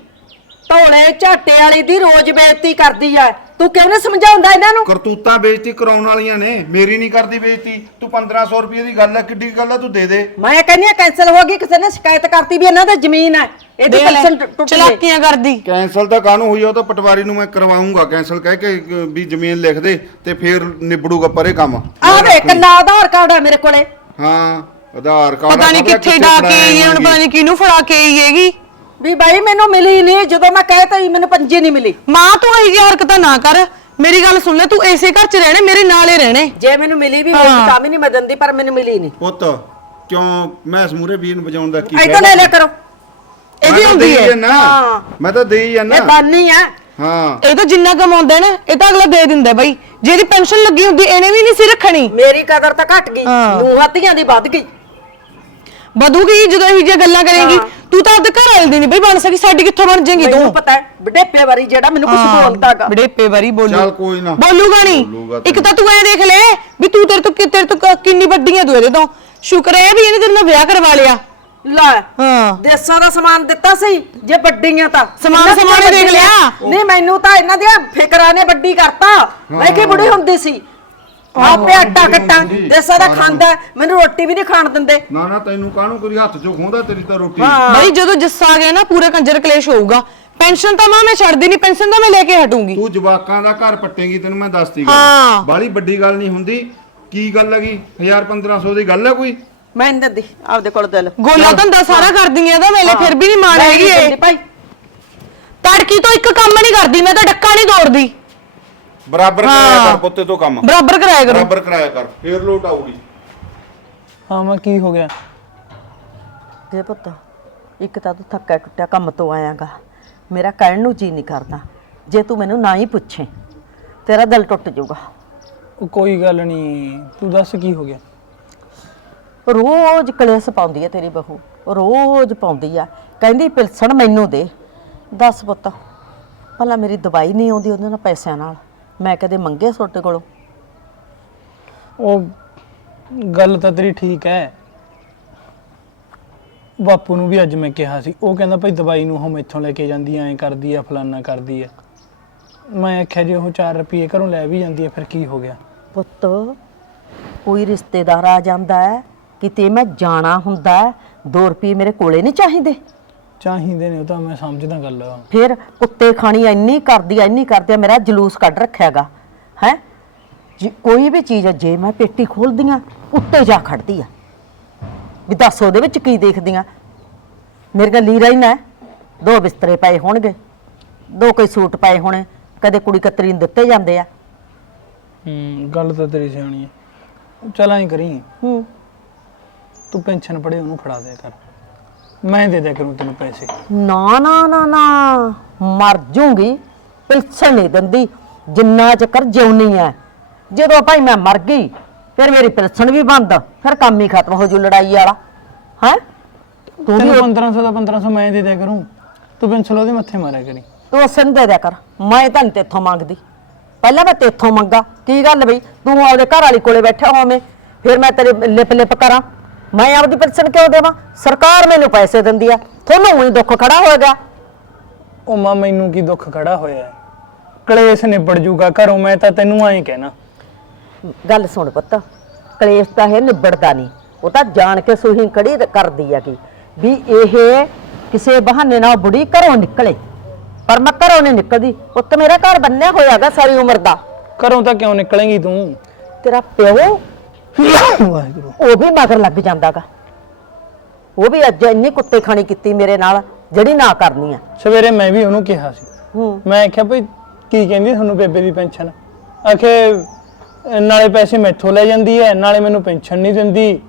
ਧੌਲੇ ਝਾਟੇ ਵਾਲੀ ਦੀ ਰੋਜ਼ ਬੇਇੱਜ਼ਤੀ ਕਰਦੀ ਆ। ਤੂੰ ਕਿਉਂ ਨੀ ਸਮਝਾਉਂਦਾ ਇਹਨਾਂ ਨੂੰ? ਕਰਤੂਤਾਂ ਬੇਇੱਜ਼ਤੀ ਕਰਾਉਣ ਵਾਲੀਆਂ ਨੇ। ਮੇਰੀ ਨਹੀਂ ਕਰਦੀ ਬੇਇੱਜ਼ਤੀ ਤੂੰ 1500 ਰੁਪਏ ਦੀ ਗੱਲ ਹੈ ਕਿੱਡੀ ਕੁ ਗੱਲ ਹੈ ਤੂੰ ਦੇ ਦੇ। ਮੈਂ ਕਹਿੰਦੀ ਆ ਕੈਨਸਲ ਹੋ ਗਈ ਕਿਸੇ ਨੇ ਸ਼ਿਕਾਇਤ ਕਰਤੀ ਵੀ ਇਹਨਾਂ ਦਾ ਜ਼ਮੀਨ ਹੈ। ਇਹਦੀ ਦੇਖ ਲੈ, ਟੁੱਟ ਗਈ। ਚਲਾਕੀਆਂ ਕਰਦੀ। ਕੈਂਸਲ ਤਾਂ ਕਾਹਨੂੰ ਹੋਈ ਆ, ਉਹ ਤਾਂ ਪਟਵਾਰੀ ਨੂੰ ਮੈਂ ਕਰਵਾਉਂਗਾ। ਕੈਂਸਲ ਕਹਿ ਕੇ ਵੀ ਜ਼ਮੀਨ ਲਿਖ ਦੇ ਤੇ ਫੇਰ ਨਿਬੜੂਗਾ ਪਰੇ ਕੰਮ। ਆਹ ਵੇ ਕੱਲਾ ਆਧਾਰ ਕਾਰਡ ਆ ਮੇਰੇ ਕੋਲੇ। ਹਾਂ ਆਧਾਰ ਕਾਰਡ ਪਤਾ ਨਹੀਂ ਕਿੱਥੇ ਡਾ ਕੇ ਆਈ ਹੈ, ਹੁਣ ਪਤਾ ਨਹੀਂ ਕਿਹਨੂੰ ਫੜਾ ਕੇ ਆਈ ਹੈਗੀ। ਵੀ ਬਾਈ ਮੈਨੂੰ ਮਿਲੀ ਨਹੀਂ। ਜਦੋਂ ਮੈਂ ਕਹਿ ਤਾ ਮੈਨੂੰ ਪੰਜੀ ਨਹੀਂ ਮਿਲੀ। ਮਾਂ ਤੂੰ ਇਹੀ ਜਿਹੀ ਹਰਕਤਾਂ ਨਾ ਕਰ। ਮੇਰੀ ਗੱਲ ਸੁਣ ਲੈ ਤੂੰ ਇਸੇ ਘਰ 'ਚ ਰਹਿਣੇ ਮੇਰੇ ਨਾਲ ਹੀ ਰਹਿਣੇ। ਜੇ ਮੈਨੂੰ ਮਿਲੀ ਵੀ ਮੇਰੀ ਤਾਂ ਵੀ ਨਹੀਂ ਮੈਂ ਦਿੰਦੀ ਪਰ ਮੈਨੂੰ ਮਿਲੀ ਨਹੀਂ। ਪੁੱਤ ਕਿਉਂ? ਮੈਂ ਸਮੂਰੇ ਵੀਰ ਨੂੰ ਵਜਾਉਣ ਦਾ ਕੀ ਐਦਾਂ ਲੈ ਲਿਆ ਕਰੋ। ਇਹ ਵੀ ਹੁੰਦੀ ਹੈ। ਨਾ ਮੈਂ ਤਾਂ ਦੇਈ ਜਾਨਾ ਇਹ ਦਾਨੀ ਆ। ਹਾਂ। ਇਹ ਤਾਂ ਜਿੰਨਾ ਕਮਾਉਂਦਾ ਨਾ ਇਹ ਤਾਂ ਅਗਲਾ ਦੇ ਦਿੰਦਾ ਬਾਈ। ਜਿਹਦੀ ਪੈਨਸ਼ਨ ਲੱਗੀ ਹੁੰਦੀ ਇਹਨੇ ਵੀ ਨਹੀਂ ਸੀ ਰੱਖਣੀ। ਮੇਰੀ ਕਦਰ ਤਾਂ ਘਟ ਗਈ। ਹਾਂ। ਨੂੰਹਾਂ ਧੀਆਂ ਦੀ ਵੱਧ ਗਈ। ਵਧੂਗੀ ਜਦੋਂ ਇਹੋ ਜਿਹੀਆਂ ਗੱਲਾਂ ਕਰੇਗੀ। ਤੂੰ ਤਾਂ ਆਪਦੇ ਘਰ ਵਾਲੇ ਦੀ ਨਹੀਂ ਬਈ ਬਣ ਸਕੀ ਸਾਡੀ ਕਿੱਥੋਂ ਬਣ ਜਾਏਗੀ ਮੈਨੂੰ ਤੂੰ? ਪਤਾ ਹੈ ਬਡੇਪੇ ਵਾਰੀ ਜਿਹੜਾ ਮੈਨੂੰ ਕੁਝ ਬੋਲਦਾਗਾ ਬੜੇਪੇ ਵਾਰੀ ਬੋਲੂ। ਚੱਲ ਕੋਈ ਨਾ। ਬੋਲੂਗਾ ਬੋਲੂਗਾ ਨਹੀਂ ਇੱਕ ਤਾਂ ਤੂੰ ਐ ਦੇਖ ਲੈ ਵੀ ਤੂੰ ਤੇਰੇ ਤੋਂ ਕਿ- ਤੇਰੇ ਤੋਂ ਕ- ਕਿੰਨੀ ਵੱਡੀ ਹੈ ਤੂੰ ਇਹਦੇ ਤੋਂ। ਸ਼ੁਕਰ ਹੈ ਵੀ ਇਹਨੇ ਤੇਰੇ ਨਾਲ ਵਿਆਹ ਕਰਵਾ ਲਿਆ। ਲੈ ਹਾਂ। ਦੇਸਾਂ ਦਾ ਸਮਾਨ ਦਿੱਤਾ ਸੀ ਜੇ ਵੱਡੀਆਂ ਤਾਂ। ਸਮਾਨ ਇਹਨਾਂ ਦੀਆਂ ਸਮਾਨ ਹੀ ਦੇਖ ਵੱਡੀਆਂ। ਲਿਆ। ਨਹੀਂ ਮੈਨੂੰ ਤਾਂ ਇਹਨਾਂ ਦੀਆਂ ਫਿਕਰਾਂ ਨੇ ਵੱਡੀ ਕਰਤਾ। ਮੈਂ ਕੀ ਬੁੜੀ ਹੁੰਦੀ ਸੀ। ਆਪੇ ਆਟਾ ਕੱਟਾਂ ਦੇਸਾਂ ਦਾ ਖਾਂਦਾ ਮੈਨੂੰ ਰੋਟੀ ਵੀ ਨਹੀਂ ਖਾਣ ਦਿੰਦੇ। ਨਾ ਨਾ ਤੈਨੂੰ ਕਾਹਨੂੰ ਕੋਈ ਹੱਥ ਚੋਂ ਖੋਂਦਾ ਤੇਰੀ ਤਾਂ ਰੋਟੀ? ਬਈ ਜਦੋਂ ਜੱਸਾ ਆ ਗਿਆ ਨਾ ਪੂਰਾ ਕੰਜਰ ਕਲੇਸ਼ ਹੋਊਗਾ। ਪੈਨਸ਼ਨ ਤਾਂ ਮਾਂ ਮੈਂ ਛੱਡਦੀ ਨਹੀਂ ਪੈਨਸ਼ਨ ਤਾਂ ਮੈਂ ਲੈ ਕੇ ਹਟੂੰਗੀ। ਤੂੰ ਜਵਾਕਾਂ ਦਾ ਘਰ ਪੱਟੇਗੀ ਤੈਨੂੰ ਮੈਂ ਦੱਸਤੀ ਹਾਂ। ਗੱਲ ਬਾਲੀ ਵੱਡੀ ਗੱਲ ਨਹੀਂ ਹੁੰਦੀ। ਕੀ ਗੱਲ ਹੈਗੀ? 1000 1500 ਦੀ ਗੱਲ ਹੈ ਕੋਈ? ਮੈਂ ਨਹੀਂ ਦਿੰਦੀ ਆਪਦੇ ਕੋਲ ਦਿਲ। ਗੋਲਾ ਧੰਦਾ ਸਾਰਾ ਕਰਦੀ ਐ ਇਹਦਾ ਵੇਲੇ ਫਿਰ ਵੀ ਨਹੀਂ ਮਾਣ ਹੈਗੀ ਭਾਈ। ਤੜਕੀ ਤੋਂ ਇੱਕ ਕੰਮ ਨਹੀਂ ਕਰਦੀ ਮੈਂ ਤਾਂ ਡੱਕਾ ਨਹੀਂ ਤੋੜਦੀ। ਬਰਾਬਰ ਕਰਾਇਆ ਕਰ ਪੁੱਤੇ ਤੋਂ ਕੰਮ। ਬਰਾਬਰ ਕਰਾਇਆ ਕਰੋ। ਬਰਾਬਰ ਕਰਾਇਆ ਕਰ ਫੇਰ ਲੋਟ ਆਊਗੀ। ਹਾਂ ਮੈਂ ਕੀ ਹੋ ਗਿਆ? ਜੇ ਪੁੱਤ ਇੱਕ ਤਾਂ ਤੂੰ ਥੱਕਾ ਟੁੱਟਿਆ ਕੰਮ ਤੋਂ ਆਇਆਗਾ। ਮੇਰਾ ਕਹਿਣ ਨੂੰ ਜੀ ਨਹੀਂ ਕਰਦਾ। ਜੇ ਤੂੰ ਮੈਨੂੰ ਨਾ ਹੀ ਪੁੱਛੇ ਤੇਰਾ ਦਿਲ ਟੁੱਟ ਜਾਊਗਾ। ਉਹ ਕੋਈ ਗੱਲ ਨਹੀਂ ਤੂੰ ਦੱਸ ਕੀ ਹੋ ਗਿਆ? ਰੋਜ਼ ਕਲੇਸ਼ ਪਾਉਂਦੀ ਹੈ ਤੇਰੀ ਬਹੂ ਰੋਜ਼ ਪਾਉਂਦੀ ਆ। ਕਹਿੰਦੀ ਪਿਲਸਣ ਮੈਨੂੰ ਦੇ। ਦੱਸ ਪੁੱਤ ਭਲਾ ਮੇਰੀ ਦਵਾਈ ਨਹੀਂ ਆਉਂਦੀ ਉਹਦੇ ਨਾਲ ਪੈਸਿਆਂ ਨਾਲ। ਮੈਂ ਕਦੇ ਮੰਗੇ ਤੁਹਾਡੇ ਕੋਲੋਂ? ਉਹ ਗੱਲ ਤਾਂ ਤੇਰੀ ਠੀਕ ਹੈ ਬਾਪੂ ਨੂੰ ਵੀ ਅੱਜ ਮੈਂ ਕਿਹਾ ਸੀ। ਉਹ ਕਹਿੰਦਾ ਭਾਈ ਦਵਾਈ ਨੂੰ ਉਹ ਇੱਥੋਂ ਲੈ ਕੇ ਜਾਂਦੀ ਐ ਐਂ ਕਰਦੀ ਐ ਫਲਾਨਾ ਕਰਦੀ ਐ। ਮੈਂ ਆਖਿਆ ਜੇ ਉਹ 4 ਰੁਪਏ ਘਰੋਂ ਲੈ ਵੀ ਜਾਂਦੀ ਐ ਫਿਰ ਕੀ ਹੋ ਗਿਆ? ਪੁੱਤ ਕੋਈ ਰਿਸ਼ਤੇਦਾਰ ਆ ਜਾਂਦਾ ਹੈ ਕਿਤੇ ਮੈਂ ਜਾਣਾ ਹੁੰਦਾ ਹੈ 2 ਰੁਪਏ ਮੇਰੇ ਕੋਲੇ ਨਹੀਂ ਚਾਹੀਦੇ। ਚਾਹੀਦੇ ਨੇ ਉਹ ਤਾਂ ਮੈਂ ਸਮਝਦਾ ਗੱਲ। ਫਿਰ ਕੁੱਤੇ ਖਾਣੀ ਇੰਨੀ ਕਰਦੀ ਆ ਇੰਨੀ ਕਰਦੀ ਆ ਮੇਰਾ ਜਲੂਸ ਕੱਢ ਰੱਖਿਆਗਾ ਹੈ? ਕੋਈ ਵੀ ਚੀਜ਼ ਆ, ਜੇ ਮੈਂ ਪੇਟੀ ਖੋਲਦੀ ਆ ਉੱਤੇ ਜਾ ਖੜਦੀ ਆ। ਵੀ ਦੱਸ ਉਹਦੇ ਵਿੱਚ ਕੀ ਦੇਖਦੀ ਆ? ਮੇਰੇ ਕੋਲ ਲੀਰਾ ਹੀ ਨਾ ਹੈ। ਦੋ ਬਿਸਤਰੇ ਪਏ ਹੋਣਗੇ ਦੋ ਕੋਈ ਸੂਟ ਪਏ ਹੋਣੇ ਕਦੇ ਕੁੜੀ ਕਤਰੀ ਨੂੰ ਦਿੱਤੇ ਜਾਂਦੇ ਆ। ਹੂੰ ਗੱਲ ਤਾਂ ਤੇਰੀ ਸਿਆਣੀ ਐ ਚਲ ਐਂ ਕਰੀ। ਹੂੰ। ਤੂੰ ਪੈਨਸ਼ਨ ਪੜੇ ਉਹਨੂੰ ਫੜਾ ਦਿਆ ਕਰ। ਮੈਂ ਦੇ ਦਿਆ ਕਰੂੰ ਤੈਨੂੰ ਪੈਸੇ। ਨਾ ਨਾ ਨਾ ਨਾ। ਮਰ ਜੂੰਗੀ ਪਿਲਸਣ ਨਹੀਂ ਦਿੰਦੀ। ਜਿੰਨਾ ਚਿਰ ਜਿਉਣੀ ਐ। ਜਦੋਂ ਭਾਈ ਮੈਂ ਮਰ ਗਈ ਫਿਰ ਮੇਰੀ ਪਿਲਸਣ ਵੀ ਬੰਦ। ਫਿਰ ਕੰਮ ਹੀ ਖਤਮ ਹੋ ਜੂ ਲੜਾਈ ਵਾਲਾ। ਹੈ? ਤੂੰ ਵੀ ਤੈਨੂੰ 1500 ਦਾ 1500 ਮੈਂ ਦੇ ਦਿਆ ਕਰੂੰ। ਤੂੰ ਪੈਨਸ਼ਨ ਉਹਦੇ ਮੱਥੇ ਮਾਰਿਆ ਕਰੀ। ਤੂੰ ਉਸੇ ਦੇ ਦਿਆ ਕਰ। ਮੈਂ ਤਾਂ ਨੀ ਤੇਥੋਂ ਮੰਗਦੀ। ਪਹਿਲਾਂ ਮੈਂ ਤੇਥੋਂ ਮੰਗਾ। ਕੀ ਗੱਲ ਬਈ? ਤੂੰ ਆਪਦੇ ਘਰ ਵਾਲੀ ਕੋਲੇ ਬੈਠਾ ਹੋਵੇਂ। ਫਿਰ ਮੈਂ ਤੇਰੇ ਲਿਪ ਲਿਪ ਕਰਾਂ। ਮੈਂ ਆਪਦੀ ਪਿਲਸਣ ਕਿਉਂ ਦੇਵਾਂ? ਸਰਕਾਰ ਮੈਨੂੰ ਪੈਸੇ ਦਿੰਦੀ ਆ ਤੁਹਾਨੂੰ ਹੀ ਦੁੱਖ ਖੜਾ ਹੋਏਗਾ। ਉਹ ਮਾਂ ਮੈਨੂੰ ਕੀ ਦੁੱਖ ਖੜਾ ਹੋਇਆ? ਹੈ ਕਲੇਸ਼ ਨਿਬੜ ਜੂਗਾ ਘਰੋਂ ਮੈਂ ਤਾਂ ਤੈਨੂੰ ਐਂ ਕਹਿਣਾ। ਗੱਲ ਸੁਣ ਪੁੱਤ ਕਲੇਸ਼ ਤਾਂ ਇਹ ਨਿਬੜਦਾ ਨਹੀਂ। ਉਹ ਤਾਂ ਜਾਣ ਕੇ ਸੂਹੀ ਕੜੀ ਕਰਦੀ ਆ ਕੀ ਵੀ ਇਹ ਕਿਸੇ ਬਹਾਨੇ ਨਾਲ ਬੁੜੀ ਘਰੋਂ ਨਿਕਲੇ। ਪਰ ਮੈਂ ਘਰੋਂ ਨਹੀਂ ਨਿਕਲਦੀ। ਪੁੱਤ ਮੇਰਾ ਘਰ ਬੰਨਿਆ ਹੋਇਆਗਾ ਸਾਰੀ ਉਮਰ ਦਾ। ਘਰੋਂ ਤਾਂ ਕਿਉਂ ਨਿਕਲੇਂਗੀ ਤੂੰ? ਤੇਰਾ ਪਿਓ ਵਾਹਿਗੁਰੂ। ਉਹ ਵੀ ਮਗਰ ਲੱਗ ਜਾਂਦਾਗਾ। ਉਹ ਵੀ ਅੱਜ ਇੰਨੀ ਕੁੱਤੇ ਖਾਣੀ ਕੀਤੀ ਮੇਰੇ ਨਾਲ ਜਿਹੜੀ ਨਾ ਕਰਨੀ ਆ। ਸਵੇਰੇ ਮੈਂ ਵੀ ਉਹਨੂੰ ਕਿਹਾ ਸੀ। ਹੂੰ। ਮੈਂ ਆਖਿਆ ਭਈ ਕੀ ਕਹਿੰਦੀ ਤੁਹਾਨੂੰ ਬੇਬੇ ਦੀ ਪੈਨਸ਼ਨ? ਆਖੇ ਨਾਲੇ ਪੈਸੇ ਮੈਥੋਂ ਲੈ ਜਾਂਦੀ ਹੈ ਨਾਲੇ ਮੈਨੂੰ ਪੈਨਸ਼ਨ ਨਹੀਂ ਦਿੰਦੀ।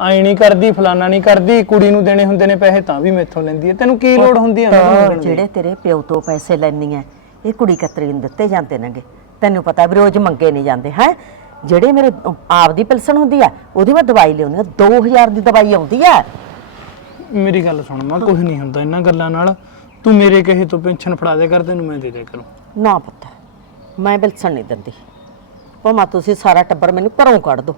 ਆਈ ਨਹੀਂ ਕਰਦੀ ਫਲਾਨਾ ਨਹੀਂ ਕਰਦੀ ਕੁੜੀ ਨੂੰ ਦੇਣੇ ਹੁੰਦੇ ਨੇ ਪੈਸੇ ਤਾਂ ਵੀ ਮੈਥੋਂ ਲੈਂਦੀ ਹੈ ਤੈਨੂੰ ਕੀ ਲੋੜ ਹੁੰਦੀ ਹੈ ਉਹਨਾਂ ਨੂੰ ਮੰਗਣ ਦੀ? ਜਿਹੜੇ ਤੇਰੇ ਪਿਓ ਤੋਂ ਪੈਸੇ ਲੈਣੀ ਐ ਇਹ ਕੁੜੀ ਕਤਰੀ ਨੂੰ ਦਿੱਤੇ ਜਾਂਦੇ ਨੇਗੇ। ਤੈਨੂੰ ਪਤਾ ਵੀ ਰੋਜ਼ ਮੰਗੇ ਨਹੀਂ ਜਾਂਦੇ ਹੈ? ਜਿਹੜੇ ਮੇਰੇ ਆਪ ਦੀ ਪਿਲਸਣ ਹੁੰਦੀ ਆ ਉਹਦੀ ਮੈਂ ਦਵਾਈ ਲਿਆਉਣੀ ਆ 2000 ਦੀ ਦਵਾਈ ਆਉਂਦੀ ਆ। ਮੇਰੀ ਗੱਲ ਸੁਣ ਮਾਂ ਕੁਝ ਨਹੀਂ ਹੁੰਦਾ ਇਹਨਾਂ ਗੱਲਾਂ ਨਾਲ। ਤੂੰ ਮੇਰੇ ਕਹੇ ਤੋਂ ਪੈਨਸ਼ਨ ਫੜਾ ਦੇ ਕਰ ਤੈਨੂੰ ਮੈਂ ਦੇ ਦੇ ਕਰੂੰ। ਨਾ ਪੁੱਤ ਮੈਂ ਪਿਲਸਣ ਨਹੀਂ ਦਿੰਦੀ। ਭਾਵੇਂ ਤੁਸੀਂ ਸਾਰਾ ਟੱਬਰ ਮੈਨੂੰ ਘਰੋਂ ਕੱਢ ਦੋ।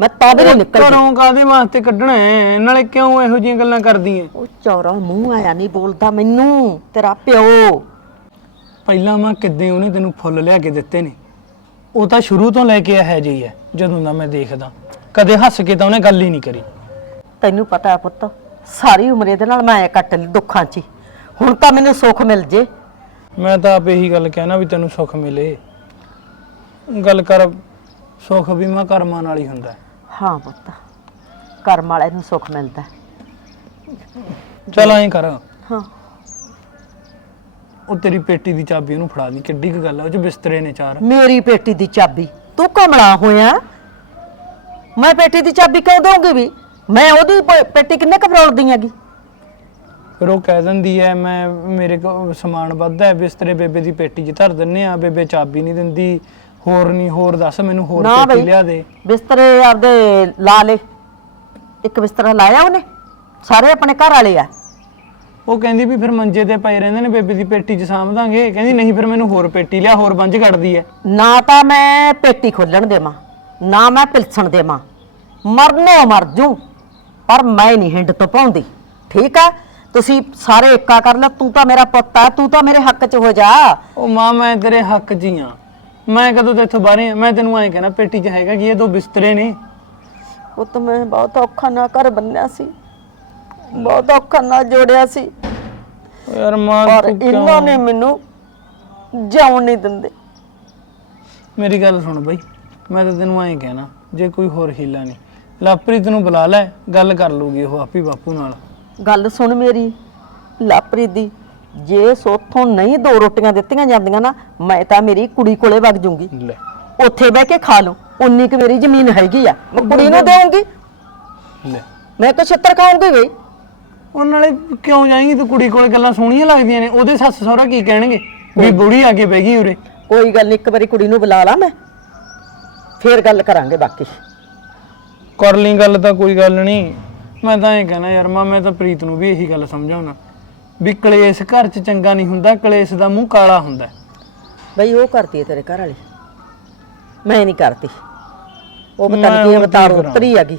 ਮੈਂ ਤਾਂ ਵੀ ਨਹੀਂ ਨਿਕਲਦੀ। ਘਰੋਂ ਕਾਦੇ ਵਾਸਤੇ ਕੱਢਣਾ ਹੈ? ਨਾਲੇ ਕਿਉਂ ਇਹੋ ਜਿਹੀਆਂ ਗੱਲਾਂ ਕਰਦੀ ਹੈ ਉਹ ਚੌਰਾ ਮੂੰਹ ਆਇਆ ਨਹੀਂ ਬੋਲਦਾ ਮੈਨੂੰ ਤੇਰਾ ਪਿਓ। ਪਹਿਲਾਂ ਮੈਂ ਕਿੱਦੇ ਉਹਨੇ ਤੈਨੂੰ ਫੁੱਲ ਲਿਆ ਕੇ ਦਿੱਤੇ ਨੇ? ਉਹ ਤਾਂ ਸ਼ੁਰੂ ਤੋਂ ਲੈ ਕੇ ਇਹੋ ਜਿਹੀ ਹੈ ਜਦੋਂ ਦਾ ਮੈਂ ਦੇਖਦਾ ਕਦੇ ਹੱਸ ਕੇ ਤਾਂ ਉਹਨੇ ਗੱਲ ਹੀ ਨਹੀਂ ਕਰੀ ਤੈਨੂੰ ਪਤਾ ਹੈ ਪੁੱਤ ਸਾਰੀ ਉਮਰ ਇਹਦੇ ਨਾਲ ਮੈਂ ਕੱਟ ਲਈ ਦੁੱਖਾਂ 'ਚ ਹੀ। ਹੁਣ ਤਾਂ ਮੈਨੂੰ ਸੁੱਖ ਮਿਲ ਜੇ ਮੈਂ ਤਾਂ ਆਪ ਇਹੀ ਗੱਲ ਕਹਿਣਾ ਵੀ ਤੈਨੂੰ ਸੁੱਖ ਮਿਲੇ ਗੱਲ ਕਰ ਸੁੱਖ ਵੀ ਮੈਂ ਕਰਮਾਂ ਨਾਲ ਹੀ ਹੁੰਦਾ ਹੈ। ਹਾਂ ਪੁੱਤ ਕਰਮ ਵਾਲੇ ਨੂੰ ਸੁੱਖ ਮਿਲਦਾ ਹੈ। ਚੱਲ ਐਂ ਕਰ ਹਾਂ ਉਹ ਤੇਰੀ ਪੇਟੀ ਦੀ ਚਾਬੀ ਉਹਨੂੰ ਫੜਾ ਦੀ ਕਿੱਡੀ ਕੁ ਗੱਲ ਆ ਉਹ ਚ ਬਿਸਤਰੇ ਨੇ ਚਾਰ। ਮੇਰੀ ਪੇਟੀ ਦੀ ਚਾਬੀ ਤੂੰ ਕਮਲਾ ਹੋਇਆ? ਮੈਂ ਪੇਟੀ ਦੀ ਚਾਬੀ ਕਿਉਂ ਦਊਂਗੀ ਵੀ? ਮੈਂ ਉਹਦੀ ਪ- ਪੇਟੀ ਕਿੰਨੇ ਕਬਰੋਲਦੀ ਹੈਗੀ? ਫਿਰ ਉਹ ਕਹਿ ਦਿੰਦੀ ਐ ਮੈਂ ਮੇਰੇ ਕੋਲ ਸਮਾਨ ਵੱਧ ਹੈ ਬਿਸਤਰੇ ਬੇਬੇ ਦੀ ਪੇਟੀ 'ਚ ਧਰ ਦਿੰਨੇ ਆ ਬੇਬੇ ਚਾਬੀ ਨਹੀਂ ਦਿੰਦੀ ਹੋਰ ਨਹੀਂ ਹੋਰ ਦੱਸ ਮੈਨੂੰ ਹੋਰ ਨਾ ਪੇਟੀ ਬਈ ਲਿਆ ਦੇ। ਬਿਸਤਰੇ ਆਪਦੇ ਲਾ ਲੈ। ਇੱਕ ਬਿਸਤਰਾ ਲਾਇਆ ਉਹਨੇ? ਸਾਰੇ ਆਪਣੇ ਘਰ ਵਾਲੇ ਆ? ਉਹ ਕਹਿੰਦੀ ਵੀ ਫਿਰ ਮੰਜੇ ਤੇ ਪਏ ਰਹਿੰਦੇ ਨੇ ਬੇਬੇ ਦੀ ਪੇਟੀ 'ਚ ਸਾਂਭ ਦਾਂਗੇ। ਕਹਿੰਦੀ ਨਹੀਂ ਫਿਰ ਮੈਨੂੰ ਹੋਰ ਪੇਟੀ ਲਿਆ ਹੋਰ ਬੰਜ ਕੱਢਦੀ ਐ। ਨਾ ਤਾਂ ਮੈਂ ਪੇਟੀ ਖੋਲਣ ਦੇਵਾਂ ਨਾ ਮੈਂ ਪਿਲਸਣ ਦੇਵਾਂ। ਮਰਨੋ ਮਰ ਜੂ ਪਰ ਮੈਂ ਨਹੀਂ ਹਿੰਡ ਤੋਂ ਪਾਉਂਦੀ। ਠੀਕ ਆ ਤੁਸੀਂ ਸਾਰੇ ਏਕਾ ਕਰ ਲੈ ਤੂੰ ਤਾਂ ਮੇਰਾ ਪੁੱਤ ਆ ਤੂੰ ਤਾਂ ਮੇਰੇ ਹੱਕ 'ਚ ਹੋ ਜਾ। ਉਹ ਮਾਂ ਮੈਂ ਤੇਰੇ ਹੱਕ 'ਚ ਹੀ ਆ। ਮੈਂ ਕਦੋਂ ਤੇ ਇੱਥੋਂ ਬਾਹਰੇ ਮੈਂ ਤੈਨੂੰ ਐਂ ਕਹਿਣਾ ਪੇਟੀ 'ਚ ਹੈਗਾ ਕੀ ਇਹ ਦੋ ਬਿਸਤਰੇ ਨੇ? ਉਹ ਤਾਂ ਮੈਂ ਬਹੁਤ ਔਖਾ ਨਾ ਕਰ ਬੰਨਿਆ ਸੀ। ਬਹੁਤ ਔਖਾ ਨਾ ਜੋੜਿਆ ਸੀ। ਓ ਯਾਰ ਮਾਂ ਪਰ ਤੂੰ ਕਿਉਂ- ਇਹਨਾਂ ਨੇ ਮੈਨੂੰ ਜਾਉਣ ਨਹੀਂ ਦਿੰਦੇ। ਮੇਰੀ ਗੱਲ ਸੁਣ ਬਈ ਮੈਂ ਤਾਂ ਤੈਨੂੰ ਐਂ ਕਹਿਣਾ ਜੇ ਕੋਈ ਹੋਰ ਹੀਲਾ ਨਹੀਂ ਲਾਪ੍ਰੀਤ ਨੂੰ ਬੁਲਾ ਲੈ ਗੱਲ ਕਰ ਲੂਗੀ ਉਹ ਆਪੀ ਬਾਪੂ ਨਾਲ। ਗੱਲ ਸੁਣ ਮੇਰੀ ਲਾਪਰੀ ਦੀ ਜੇ ਸੋਥੋਂ ਨਹੀਂ ਦੋ ਰੋਟੀਆਂ ਦਿੱਤੀਆਂ ਜਾਂਦੀਆਂ ਨਾ ਮੈਂ ਤਾਂ ਮੇਰੀ ਕੁੜੀ ਕੋਲੇ ਵਗ ਜੂੰਗੀ। ਲੈ। ਉੱਥੇ ਬਹਿ ਕੇ ਖਾ ਲਓ ਉਨੀ ਕੁ ਮੇਰੀ ਜ਼ਮੀਨ ਹੈਗੀ ਆ ਮੈਂ ਕੁੜੀ ਨੂੰ ਦੇਵਾਂਗੀ ਲੈ। ਮੈਂ ਤਾਂ ਛਿੱਤਰ ਖਾਉਂਗੀ ਵੀ। ਉਹ ਨਾਲੇ ਕਿਉਂ ਜਾਏਂਗੀ? ਤੂੰ ਕੁੜੀ ਕੋਲੇ ਗੱਲਾਂ ਸੋਹਣੀਆਂ ਲੱਗਦੀਆਂ ਨੇ। ਉਹਦੇ ਸੱਸ ਸਹੁਰਾ ਕੀ ਕਹਿਣਗੇ? ਵੀ ਬੁੜੀ ਆ ਕੇ ਬਹਿ ਗਈ ਉਰੇ। ਕੋਈ ਗੱਲ ਨਹੀਂ ਇੱਕ ਵਾਰੀ ਕੁੜੀ ਨੂੰ ਬੁਲਾ ਲਾ ਮੈਂ। ਫੇਰ ਗੱਲ ਕਰਾਂਗੇ ਬਾਕੀ। ਕਰ ਲਈ ਗੱਲ ਤਾਂ ਕੋਈ ਗੱਲ ਨਹੀਂ ਮੈਂ ਤਾਂ ਇਹ ਕਹਿਣਾ ਯਾਰ ਮਾਂ ਮੈਂ ਤਾਂ ਪ੍ਰੀਤ ਨੂੰ ਵੀ ਇਹੀ ਗੱਲ ਸਮਝਾਉਣਾ। ਵੀ ਕਲੇਸ਼ ਘਰ 'ਚ ਚੰਗਾ ਨਹੀਂ ਹੁੰਦਾ ਕਲੇਸ਼ ਦਾ ਮੂੰਹ ਕਾਲਾ ਹੁੰਦਾ। ਬਈ ਉਹ ਕਰਦੀ ਹੈ ਤੇਰੇ ਘਰ ਵਾਲੀ। ਮੈਂ ਨਹੀਂ ਕਰਦੀ। ਉਹ ਪਤਾ ਨਹੀਂ ਕੀ ਕਰਾਂ? ਉਤਰੀ ਹੈਗੀ।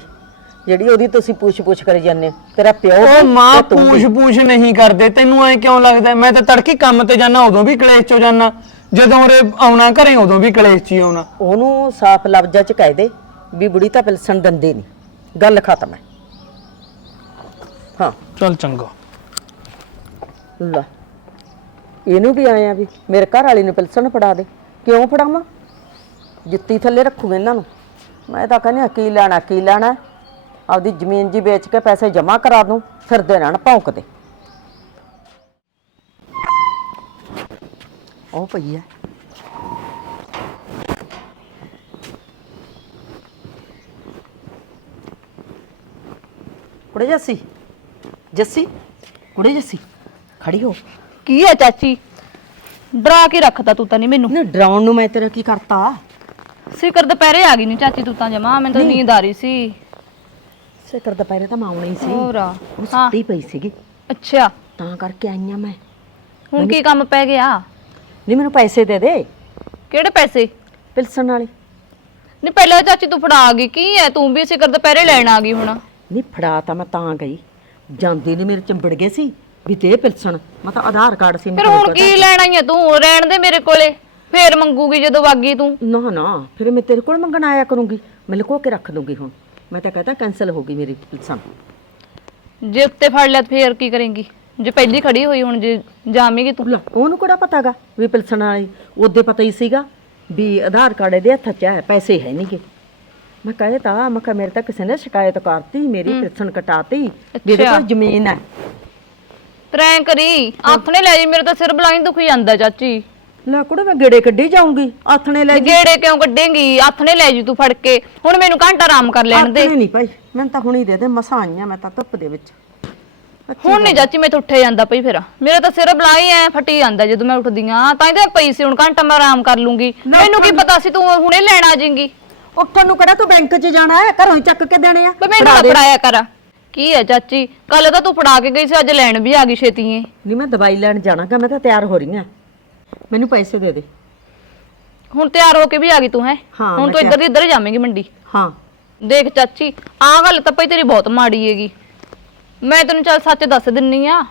ਜਿਹੜੀ ਉਹਦੀ ਤੁਸੀਂ ਪੁੱਛ ਪੁੱਛ ਕਰੀ ਜਾਂਦੇ ਹੋ। ਤੇਰਾ ਪਿਓ ਉਹ ਵੀ ਮਾਂ ਤੇ ਤੂੰ ਵੀ। ਪੂਛ ਪੂਛ ਨਹੀਂ ਕਰਦੇ ਤੈਨੂੰ ਐ ਕਿਉਂ ਲੱਗਦਾ? ਮੈਂ ਤਾਂ ਤੜਕੇ ਕੰਮ ਤੇ ਜਾਣਾ ਉਦੋਂ ਵੀ ਕਲੇਸ਼ 'ਚੋਂ ਜਾਣਾ ਜਦੋਂ ਉਰੇ ਆਉਣਾ ਘਰੇ ਉਦੋਂ ਵੀ ਕਲੇਸ਼ 'ਚ ਹੀ ਆਉਣਾ। ਉਹਨੂੰ ਸਾਫ਼ ਲਫ਼ਜ਼ਾਂ ਚ ਕਹਿ ਦੇ ਵੀ ਬੁੜੀ ਤਾਂ ਪਿਲਸਣ ਦੰਦੇ ਨਹੀਂ ਗੱਲ ਖਤਮ ਹੈ। ਹਾਂ। ਚੱਲ ਚੰਗਾ। ਲੈ। ਇਹਨੂੰ ਵੀ ਆਇਆ ਵੀ ਮੇਰੇ ਘਰ ਵਾਲੀ ਨੂੰ ਪਿਲਸਣ ਫੜਾ ਦੇ। ਕਿਉਂ ਫੜਾਵਾਂ? ਜੁੱਤੀ ਥੱਲੇ ਰੱਖੂ ਇਹਨਾਂ ਨੂੰ। ਮੈਂ ਤਾਂ ਕਹਿੰਦੀ ਹਾਂ, ਕੀ ਲੈਣਾ ਕੀ ਲੈਣਾ? ਆਪਦੀ ਜ਼ਮੀਨ ਜੀ ਵੇਚ ਕੇ ਪੈਸੇ ਜਮ੍ਹਾਂ ਕਰਾ ਦੂੰ ਫਿਰਦੇ ਰਹਿਣ ਭੌਂਕਦੇ। ਉਹ ਪਈ ਹੈ ਕੁੜੇ ਜੱਸੀ ਜੱਸੀ ਕੁੜੇ ਜੱਸੀ ਖੜੀ ਹੋ। ਕੀ ਹੈ ਚਾਚੀ? ਡਰਾ ਕੇ ਰੱਖਤਾ ਤੂੰ ਤਾਂ ਨਹੀਂ ਮੈਨੂੰ। ਨਾ ਡਰਾਉਣ ਨੂੰ ਮੈਂ ਤੇਰਾ ਕੀ ਕਰਤਾ? ਸਿਕਰ ਦੁਪਹਿਰੇ ਆ ਗਈ ਨਹੀਂ ਚਾਚੀ ਤੂੰ ਤਾਂ ਜਮਾ ਮੈਨੂੰ ਤਾਂ ਨੀਂਦ ਆ ਰਹੀ ਸੀ। ਸਿਕਰ ਦੁਪਹਿਰੇ ਤਾਂ ਮੈਂ ਆਉਣਾ ਹੀ ਸੀ। ਹੋਰ ਆ। ਉਹ ਹਾਂ। ਸੁੱਤੀ ਪਈ ਸੀਗੀ। ਅੱਛਾ। ਤਾਂ ਕਰਕੇ ਆਈਆਂ ਮੈਂ। ਹੁਣ ਕੀ ਕੰਮ ਪੈ ਗਿਆ? ਨਹੀਂ ਮੈਨੂੰ ਪੈਸੇ ਦੇ ਦੇ। ਕਿਹੜੇ ਪੈਸੇ? ਪਿਲਸਣ ਵਾਲੇ। ਨਹੀਂ ਪਹਿਲਾਂ ਚਾਚੀ ਤੂੰ ਫੜਾ ਗਈ। ਕੀ ਹੈ ਤੂੰ ਵੀ ਸਿਕਰ ਦੁਪਹਿਰੇ ਲੈਣ ਆ ਗਈ ਹੁਣ। ਨਹੀਂ ਫੜਾ ਤਾਂ ਮੈਂ ਤਾਂ ਗਈ। ਜਾਂਦੀ ਨੇ ਮੇਰੇ ਚੰਬੜ ਗਏ ਸੀ। ਵੀ ਤੇ ਪਿਲਸਣ। ਮੈਂ ਤਾਂ ਆਧਾਰ ਕਾਰਡ ਸੀ ਫਿਰ ਹੁਣ ਕੀ ਲੈਣ ਆਈ ਆ ਤੂੰ? ਰਹਿਣ ਦੇ ਮੇਰੇ ਕੋਲੇ। ਫੇਰ ਮੰਗੂਗੀ ਜਦੋਂ ਵਾਗੀ ਤੂੰ। ਨਾ ਨਾ। ਫਿਰ ਮੈਂ ਤੇਰੇ ਕੋਲ ਮੰਗਣ ਆਇਆ ਕਰੂੰਗੀ। ਮੈਂ ਲੁਕੋ ਕੇ ਰੱਖ ਦੂੰਗੀ ਹੁਣ। ਮੈਂ ਤਾਂ ਕਹਤਾ ਕੈਨਸਲ ਹੋ ਗਈ ਮੇਰੀ ਪਿਲਸਣ ਜੇ ਉੱਤੇ ਫੜ ਲਿਆ ਤਾਂ ਫੇਰ ਕੀ ਕਰੇਂਗੀ? ਜੇ ਪਹਿਲੀ ਖੜੀ ਹੋਈ ਹੁਣ ਜੇ ਜਾਵੇਂਗੀ ਤੂੰ। ਲੈ ਉਹਨੂੰ ਕਿਹੜਾ ਪਤਾਗਾ ਵੀ ਪਿਲਸਣ ਵਾਲੀ? ਉਹਦੇ ਪਤਾ ਹੀ ਸੀਗਾ ਵੀ ਆਧਾਰ ਕਾਰਡ ਇਹਦੇ ਹੱਥ 'ਚ ਹੈ ਪੈਸੇ ਹੈ ਨਹੀਂਗੇ ਮੈਂ ਕਹੇ ਤਾਂ ਮੈਂ ਕਿਹਾ ਮੇਰੇ ਤਾਂ ਕਿਸੇ ਨੇ ਸ਼ਿਕਾਇਤ ਕਰਤੀ ਮੇਰੀ ਪਿਲਸਣ ਕਟਾਤੀ ਵੀ ਇਹਦੇ। ਕੋਲ ਜ਼ਮੀਨ ਹੈ। ਤਰੈਂ ਕਰੀ ਆਥਣੇ ਲੈ ਜੀ ਮੇਰੇ ਤਾਂ ਸਿਰ ਬਲਾਈ ਦੁਖੀ ਜਾਂਦਾ ਚਾਚੀ। ਲੈ ਕੁੜੇ ਮੈਂ ਗੇੜੇ ਕੱਢੀ ਜਾਊਂਗੀ। ਆਥਣੇ ਲੈ ਜੀ। ਗੇੜੇ ਕਿਉਂ ਕੱਢੇਂਗੀ? ਆਥਣੇ ਲੈ ਜੀ ਤੂੰ ਫੜ ਕੇ। ਹੁਣ ਮੈਨੂੰ ਘੰਟਾ ਆਰਾਮ ਕਰ ਲੈਣ ਦੇ। ਆਥਣੇ ਨਹੀਂ ਭਾਈ ਮੈਨੂੰ ਤਾਂ ਹੁਣੀ ਦੇ ਦੇ ਮਸਾਂ ਆਈਆਂ ਮੈਂ ਤਾਂ ਧੁੱਪ ਦੇ ਵਿੱਚ। ਹੁਣ ਨਹੀਂ ਚਾਚੀ ਮੈਂ ਤਾਂ ਉੱਠੇ ਜਾਂਦਾ ਪਈ ਫਿਰ। ਮੇਰਾ ਤਾਂ ਸਿਰ ਬਲਾਈ ਐ ਫਟੀ ਜਾਂਦਾ ਜਦੋਂ ਮੈਂ ਉੱਠਦੀ ਆ। ਤਾਂ ਇਹਦੇ ਪਈ ਸੀ ਹੁਣ ਘੰਟਾ ਮੈਂ ਆਰਾਮ ਕਰ ਲੂੰਗੀ। ਮੈਨੂੰ ਕੀ ਪਤਾ ਸੀ ਤੂੰ ਹੁਣੇ ਲੈਣ ਆ ਜਾਏਂਗੀ। ਉੱਠਣ ਨੂੰ ਕਿਹੜਾ ਤੂੰ ਬੈਂਕ 'ਚ ਜਾਣਾ ਹੈ? ਘਰੋਂ ਹੀ ਚੱਕ ਕੇ ਦੇਣੇ ਆ। ਬਈ ਮੈਨੂੰ ਨਾ ਫੜਾਇਆ ਕਰ। ਕੀ ਹੈ ਚਾਚੀ? ਕੱਲ ਤਾਂ ਤੂੰ ਫੜਾ ਕੇ ਗਈ ਸੀ ਅੱਜ ਲੈਣ ਵੀ ਆ ਗਈ ਛੇਤੀ ਏ ਨਹੀਂ ਮੈਂ ਦਵਾਈ ਲੈਣ ਜਾਣਾਗਾ ਮੈਂ ਤਾਂ ਤਿਆਰ ਹੋ ਰਹੀ ਹਾਂ। ਮੈਨੂੰ ਪੈਸੇ ਦੇ ਦੇ। ਹੁਣ ਤਿਆਰ ਹੋ ਕੇ ਵੀ ਆ ਗਈ ਤੂੰ ਹੈ? ਹਾਂ, ਹੁਣ ਮੈਂ ਤੂੰ ਇੱਧਰ ਦੀ ਇੱਧਰ ਜਾਵੇਂਗੀ ਮੰਡੀ। ਹਾਂ। ਦੇਖ ਚਾਚੀ ਆਹ ਗੱਲ ਤਾਂ ਭਈ ਤੇਰੀ ਬਹੁਤ ਮਾੜੀ ਹੈਗੀ। ਮੈਂ ਤੈਨੂੰ ਚੱਲ ਸੱਚ ਦੱਸ ਦਿੰਨੀ ਆ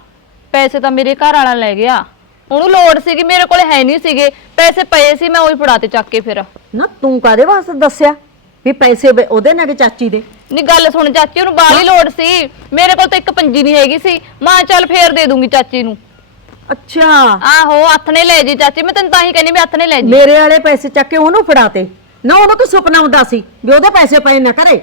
ਪੈਸੇ ਤਾਂ ਮੇਰੇ ਘਰ ਵਾਲਾ ਲੈ ਗਿਆ। ਉਹਨੂੰ ਲੋੜ ਸੀਗੀ ਮੇਰੇ ਕੋਲ ਹੈ ਨਹੀਂ ਸੀਗੇ। ਪੈਸੇ ਪਏ ਸੀ ਮੈਂ ਉਹੀ ਫੜਾਤੇ ਚੱਕ ਕੇ ਫਿਰ। ਨਾ ਤੂੰ ਕਾਦੇ ਵਾਸਤੇ ਦੱਸਿਆ? ਵੀ ਪੈਸੇ ਉਹਦੇ ਨਾਲ ਕਿ ਚਾਚੀ ਦੇ? ਨੀ ਗੱਲ ਸੁਣ ਚਾਚੀ ਉਹਨੂੰ ਬਾਹਲੀ ਲੋੜ ਸੀ। ਮੇਰੇ ਕੋਲ ਤਾਂ ਇੱਕ ਪੰਜੀ ਨਹੀਂ ਹੈਗੀ ਸੀ। ਮਾਂ ਚੱਲ ਫੇਰ ਦੇ ਦੂੰਗੀ ਚਾਚੀ ਨੂੰ। ਅੱਛਾ। ਆਹੋ ਹੱਥ ਨੇ ਲੈ ਜੀ ਚਾਚੀ ਮੈਂ ਤੈਨੂੰ ਤਾਂ ਹੀ ਕਹਿੰਦੀ ਵੀ ਹੱਥ ਨੇ ਲੈ ਜੀ। ਮੇਰੇ ਵਾਲੇ ਪੈਸੇ ਚੱਕ ਕੇ ਉਹਨੂੰ ਫੜਾਤੇ ਨਾ ਉਹਨੂੰ ਕੋਈ ਸੁਪਨਾ ਹੁੰਦਾ ਸੀ ਵੀ ਉਹਦੇ ਪੈਸੇ ਪਏ ਨਾ ਕਰੇ।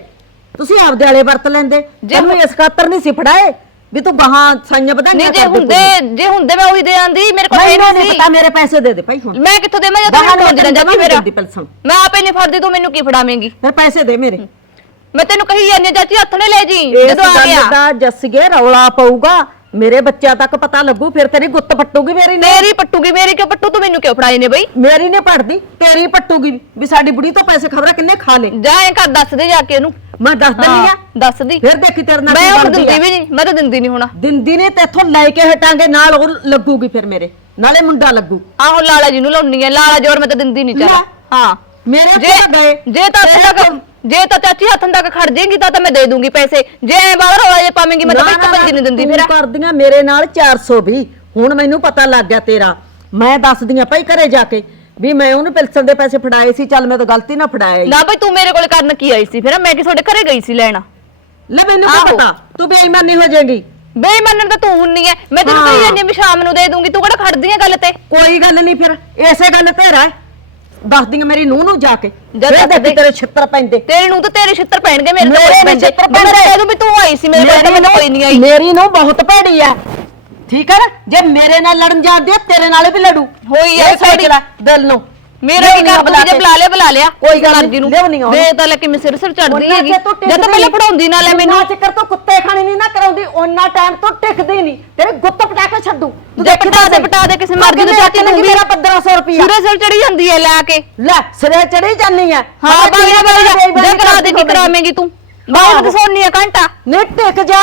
ਤੁਸੀਂ ਆਪਦੇ ਵਾਲੇ ਵਰਤ ਲੈਂਦੇ। ਤੈਨੂੰ ਇਸ ਖਾਤਰ ਨਹੀਂ ਸੀ ਫੜਾਏ ਵੀ ਤੂੰ ਗਾਹਾਂ ਸਾਈਆਂ ਪਤਾ ਨਹੀਂ ਜੇ ਹੁੰਦੇ ਜੇ ਹੁੰਦੇ ਮੈਂ ਉਹੀ ਦੇ ਆਂਦੀ ਮੇਰੇ ਕੋਲ ਮੈਨੂੰ ਨਹੀਂ ਨਹੀਂ ਸੀ। ਪਤਾ ਮੇਰੇ ਪੈਸੇ ਦੇ ਦੇ ਭਾਈ ਹੁਣ। ਮੈਂ ਕਿੱਥੋਂ ਦੇਵਾਂ ਜਾਂ ਬਾਹਰ ਤੈਨੂੰ ਨਿਕਲ ਫੜਾਉਂਦੀ ਨਾ ਜਾਵਾਂ ਚਾਚੀ ਮੇਰਾ। ਮੈਂ ਆਪੇ ਨਹੀਂ ਫੜਦੀ ਤੂੰ ਮੈਨੂੰ ਕੀ ਫੜਾਵੇਂਗੀ? ਫਿਰ ਪੈਸੇ ਦੇ ਮੇਰੇ। ਮੈਂ ਤੈਨੂੰ ਕਹੀ ਜਾਂਦੀ ਚਾਚੀ ਹੱਥ ਨੇ ਲੈ ਜੀ ਜਦੋਂ ਆ ਗਿਆ। ਦਾ ਜੱਸਗੇ ਰੌਲਾ ਪਊਗਾ। ਮੇਰੇ ਬੱਚਿਆਂ ਤੱਕ ਪਤਾ ਲੱਗੂ ਫਿਰ ਤੇਰੀ ਗੁੱਤ ਪੱਟੂਗੀ ਮੇਰੀ ਨੇ ਤੇਰੀ ਪੱਟੂਗੀ ਮੇਰੀ ਕਿਉਂ ਪੱਟੂ? ਤੂੰ ਮੈਨੂੰ ਕਿਉਂ ਫੜਾਏ ਨੇ ਬਈ? ਮੇਰੀ ਨੇ ਪੜਦੀ ਤੇਰੀ ਪੱਟੂਗੀ ਵੀ। ਸਾਡੀ ਬੁੜੀ ਤੋਂ ਪੈਸੇ ਖਬਰਾਂ ਕਿੰਨੇ ਖਾ ਲੇ। ਜਾ ਐਂ ਕਰ ਦੱਸ ਦੇ ਜਾ ਕੇ ਇਹਨੂੰ ਮੈਂ ਦੱਸ ਦਿੰਦੀ ਆ। ਦੱਸ ਦੀ। ਫਿਰ ਦੇਖੀ ਤੇਰੇ ਨਾਲ ਮੈਂ ਬਣਦੀ ਦਿੰਦੀ ਆ। ਵੀ ਨਹੀਂ ਮੈਂ ਤਾਂ ਦਿੰਦੀ ਨਹੀਂ ਹੁਣ। ਦਿੰਦੀ ਨੇ ਤੇਥੋਂ ਲੈ ਕੇ ਹਟਾਂਗੇ ਨਾਲ ਉਹ ਲੱਗੂਗੀ ਫਿਰ ਮੇਰੇ। ਨਾਲੇ ਮੁੰਡਾ ਲੱਗੂ। ਆਹੋ ਲਾਲਾ ਜੀ ਨੂੰ ਲਾਉਣੀ ਹੈ ਲਾਲਾ ਜੋਰ ਮੈਂ ਤਾਂ ਦਿੰਦੀ ਨਹੀਂ ਚੱਲ। ਲੈ। ਹਾਂ। ਮੇਰੇ ਕੋਲ ਗਏ ਜੇ ਤਾਂ ਤੱਕ ਜੇ ਤਾਂ ਚਾਚੀ ਹੱਥਾਂ ਤੱਕ ਖੜ ਜਾਏਗੀ ਤਾਂ ਤਾਂ ਮੈਂ ਦੇ ਦੂੰਗੀ ਪੈਸੇ। ਜੇ ਐ ਬਾਹਰ ਹੋਲਾ ਜੇ ਪਾਵੇਂਗੀ ਮੈਂ ਤਾਂ ਇੱਕ ਪੰਜੀ ਨਹੀਂ ਦਿੰਦੀ ਫਿਰ। ਕਰਦੀਆਂ ਮੇਰੇ ਨਾਲ 420 ਹੁਣ ਮੈਨੂੰ ਪਤਾ ਲੱਗ ਗਿਆ ਤੇਰਾ। ਮੈਂ ਦੱਸਦੀਆਂ ਭਾਈ ਘਰੇ ਜਾ ਕੇ ਵੀ ਮੈਂ ਉਹਨੂੰ ਪਿਲਸਣ ਦੇ ਪੈਸੇ ਫੜਾਏ ਸੀ ਚੱਲ ਮੈਂ ਤਾਂ ਗਲਤੀ ਨਾਲ ਫੜਾਏ ਨਾ ਬਈ ਤੂੰ ਮੇਰੇ ਕੋਲ ਕਰਨ ਕੀ ਆਈ ਸੀ ਫਿਰ? ਮੈਂ ਕਿ ਤੁਹਾਡੇ ਘਰੇ ਗਈ ਸੀ ਲੈਣਾ? ਲੈ ਮੈਨੂੰ ਕੀ। ਪਤਾ? ਤੂੰ ਬੇਈਮਾਨੀ ਹੋ ਜਾਏਗੀ। ਬੇਈਮਾਨਨ ਤਾਂ ਤੂੰ ਹੁੰਨੀ ਐ। ਮੈਂ ਤੈਨੂੰ। ਕਹੀ ਜਾਂਦੀ ਵੀ ਸ਼ਾਮ ਨੂੰ ਦੇ ਦੂੰਗੀ। ਤੂੰ ਕਿਹੜਾ ਖੜਦੀ ਐ ਗੱਲ ਤੇ? ਕੋਈ ਗੱਲ ਨਹੀਂ ਫਿਰ। ਇਸੇ ਗੱਲ ਤੇ ਰਹਿ। ਦੱਸਦੀਆਂ ਮੇਰੀ ਨੂੰਹ ਨੂੰ ਜਾ ਕੇ। ਜਾ ਫਿਰ ਦੇਖੀ। ਤੇਰੇ ਛਿੱਤਰ ਪੈਂਦੇ। ਤੇਰੇ ਨੂੰ ਤਾਂ ਤੇਰੇ ਛਿੱਤਰ ਪੈਣਗੇ ਮੇਰੇ ਮੇਰੇ ਤੇ ਨੀ ਪੈਂਦੇ। ਛਿੱਤਰ ਦੂੰ ਵੀ ਤੂੰ ਆਈ ਸੀ ਮੇਰੇ ਕੋਲ ਮੈਨੂੰ ਕੋਈ ਨਹੀਂ ਆਈ। ਮੇਰੀ ਨੂੰ ਬਹੁਤ ਭੈੜੀ ਆ। ਠੀਕ ਹੈ ਨਾ? ਜੇ ਮੇਰੇ ਨਾਲ ਲੜਨ ਜਾਂਦੀ ਆ ਤੇਰੇ ਨਾਲ ਵੀ ਲੜੂ। ਹੋਈ ਆ ਸਾਡੀ। ਦਿਲ ਨੂੰ। ਮੇਰਾ ਕੀ ਕਰ ਤੂੰ ਜੇ ਬੁਲਾ ਲਿਆ ਬੁਲਾ ਲਿਆ ਕੋਈ ਗੱਲ ਮਰਜ਼ੀ ਨੂੰ। ਲਿਆਉਣੀ ਆ। ਦੇ ਤਾਂ ਲੈ ਕੇ ਮੈਂ ਸਿਰ ਸਿਰ ਚੜਦੀ ਹੈਗੀ। ਜਦ ਤਾਂ ਪਹਿਲਾਂ ਪੜਾਉਂਦੀ ਨਾ ਲੈ ਮੈਨੂੰ। ਨਾ ਚੱਕਰ ਤੋਂ ਕੁੱਤੇ ਖਾਣੀ ਨਹੀਂ ਨਾ ਕਰਾਉਂਦੀ ਉਹਨਾਂ ਟਾਈਮ ਤੋਂ ਟਿਕਦੀ ਨਹੀਂ ਤੇਰੇ ਗੁੱਤ ਪਟਾ ਕੇ ਛੱਡੂ। ਤੂੰ ਦੇਖੀ ਪਟਾ ਦੇ ਪਟਾ ਦੇ ਕਿਸੇ ਮਰਜ਼ੀ ਨੂੰ ਕਿਵੇਂ ਚਾਚੀ ਨੂੰ ਵੀ। ਮੇਰਾ 1500 ਰੁਪਇਆ ਸਿਰੇ ਸਿਰ ਚੜੀ ਜਾਂਦੀ ਐ ਲੈ ਕੇ। ਲੈ ਸਿਰੇ ਚੜੀ ਜਾਨੀ ਆ ਹਾਂ ਬਾਈ ਬਾਈ ਜੇ। ਕਰਾ ਦੇ ਕੀ ਕਰਾਵੇਂਗੀ ਤੂੰ। ਬਾਹਰ ਤੇ ਸੋਨੀ ਆ ਘੰਟਾ। ਨੇ ਟਿਕ ਜਾ।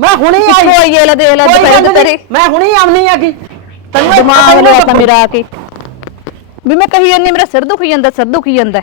ਮੈਂ ਹੁਣੇ ਆਈ। ਆਈ ਐ ਲੈ ਦੇਖ ਲੈ ਦੁਪਹਿਰ ਤੇਰੇ ਮੈਂ ਹੁਣੇ ਆਉਣੀ ਹੈਗੀ। ਤੈਨੂੰ ਦਿਮਾਗ ਨੀ ਤਾਂ ਮੇਰਾ ਆ ਕੇ। ਵੀ ਮੈਂ ਕਹੀ ਜਾਂਦੀ ਹਾਂ, ਮੇਰਾ ਸਿਰ ਦੁਖੀ ਜਾਂਦਾ ਸਿਰ ਦੁਖੀ ਜਾਂਦਾ।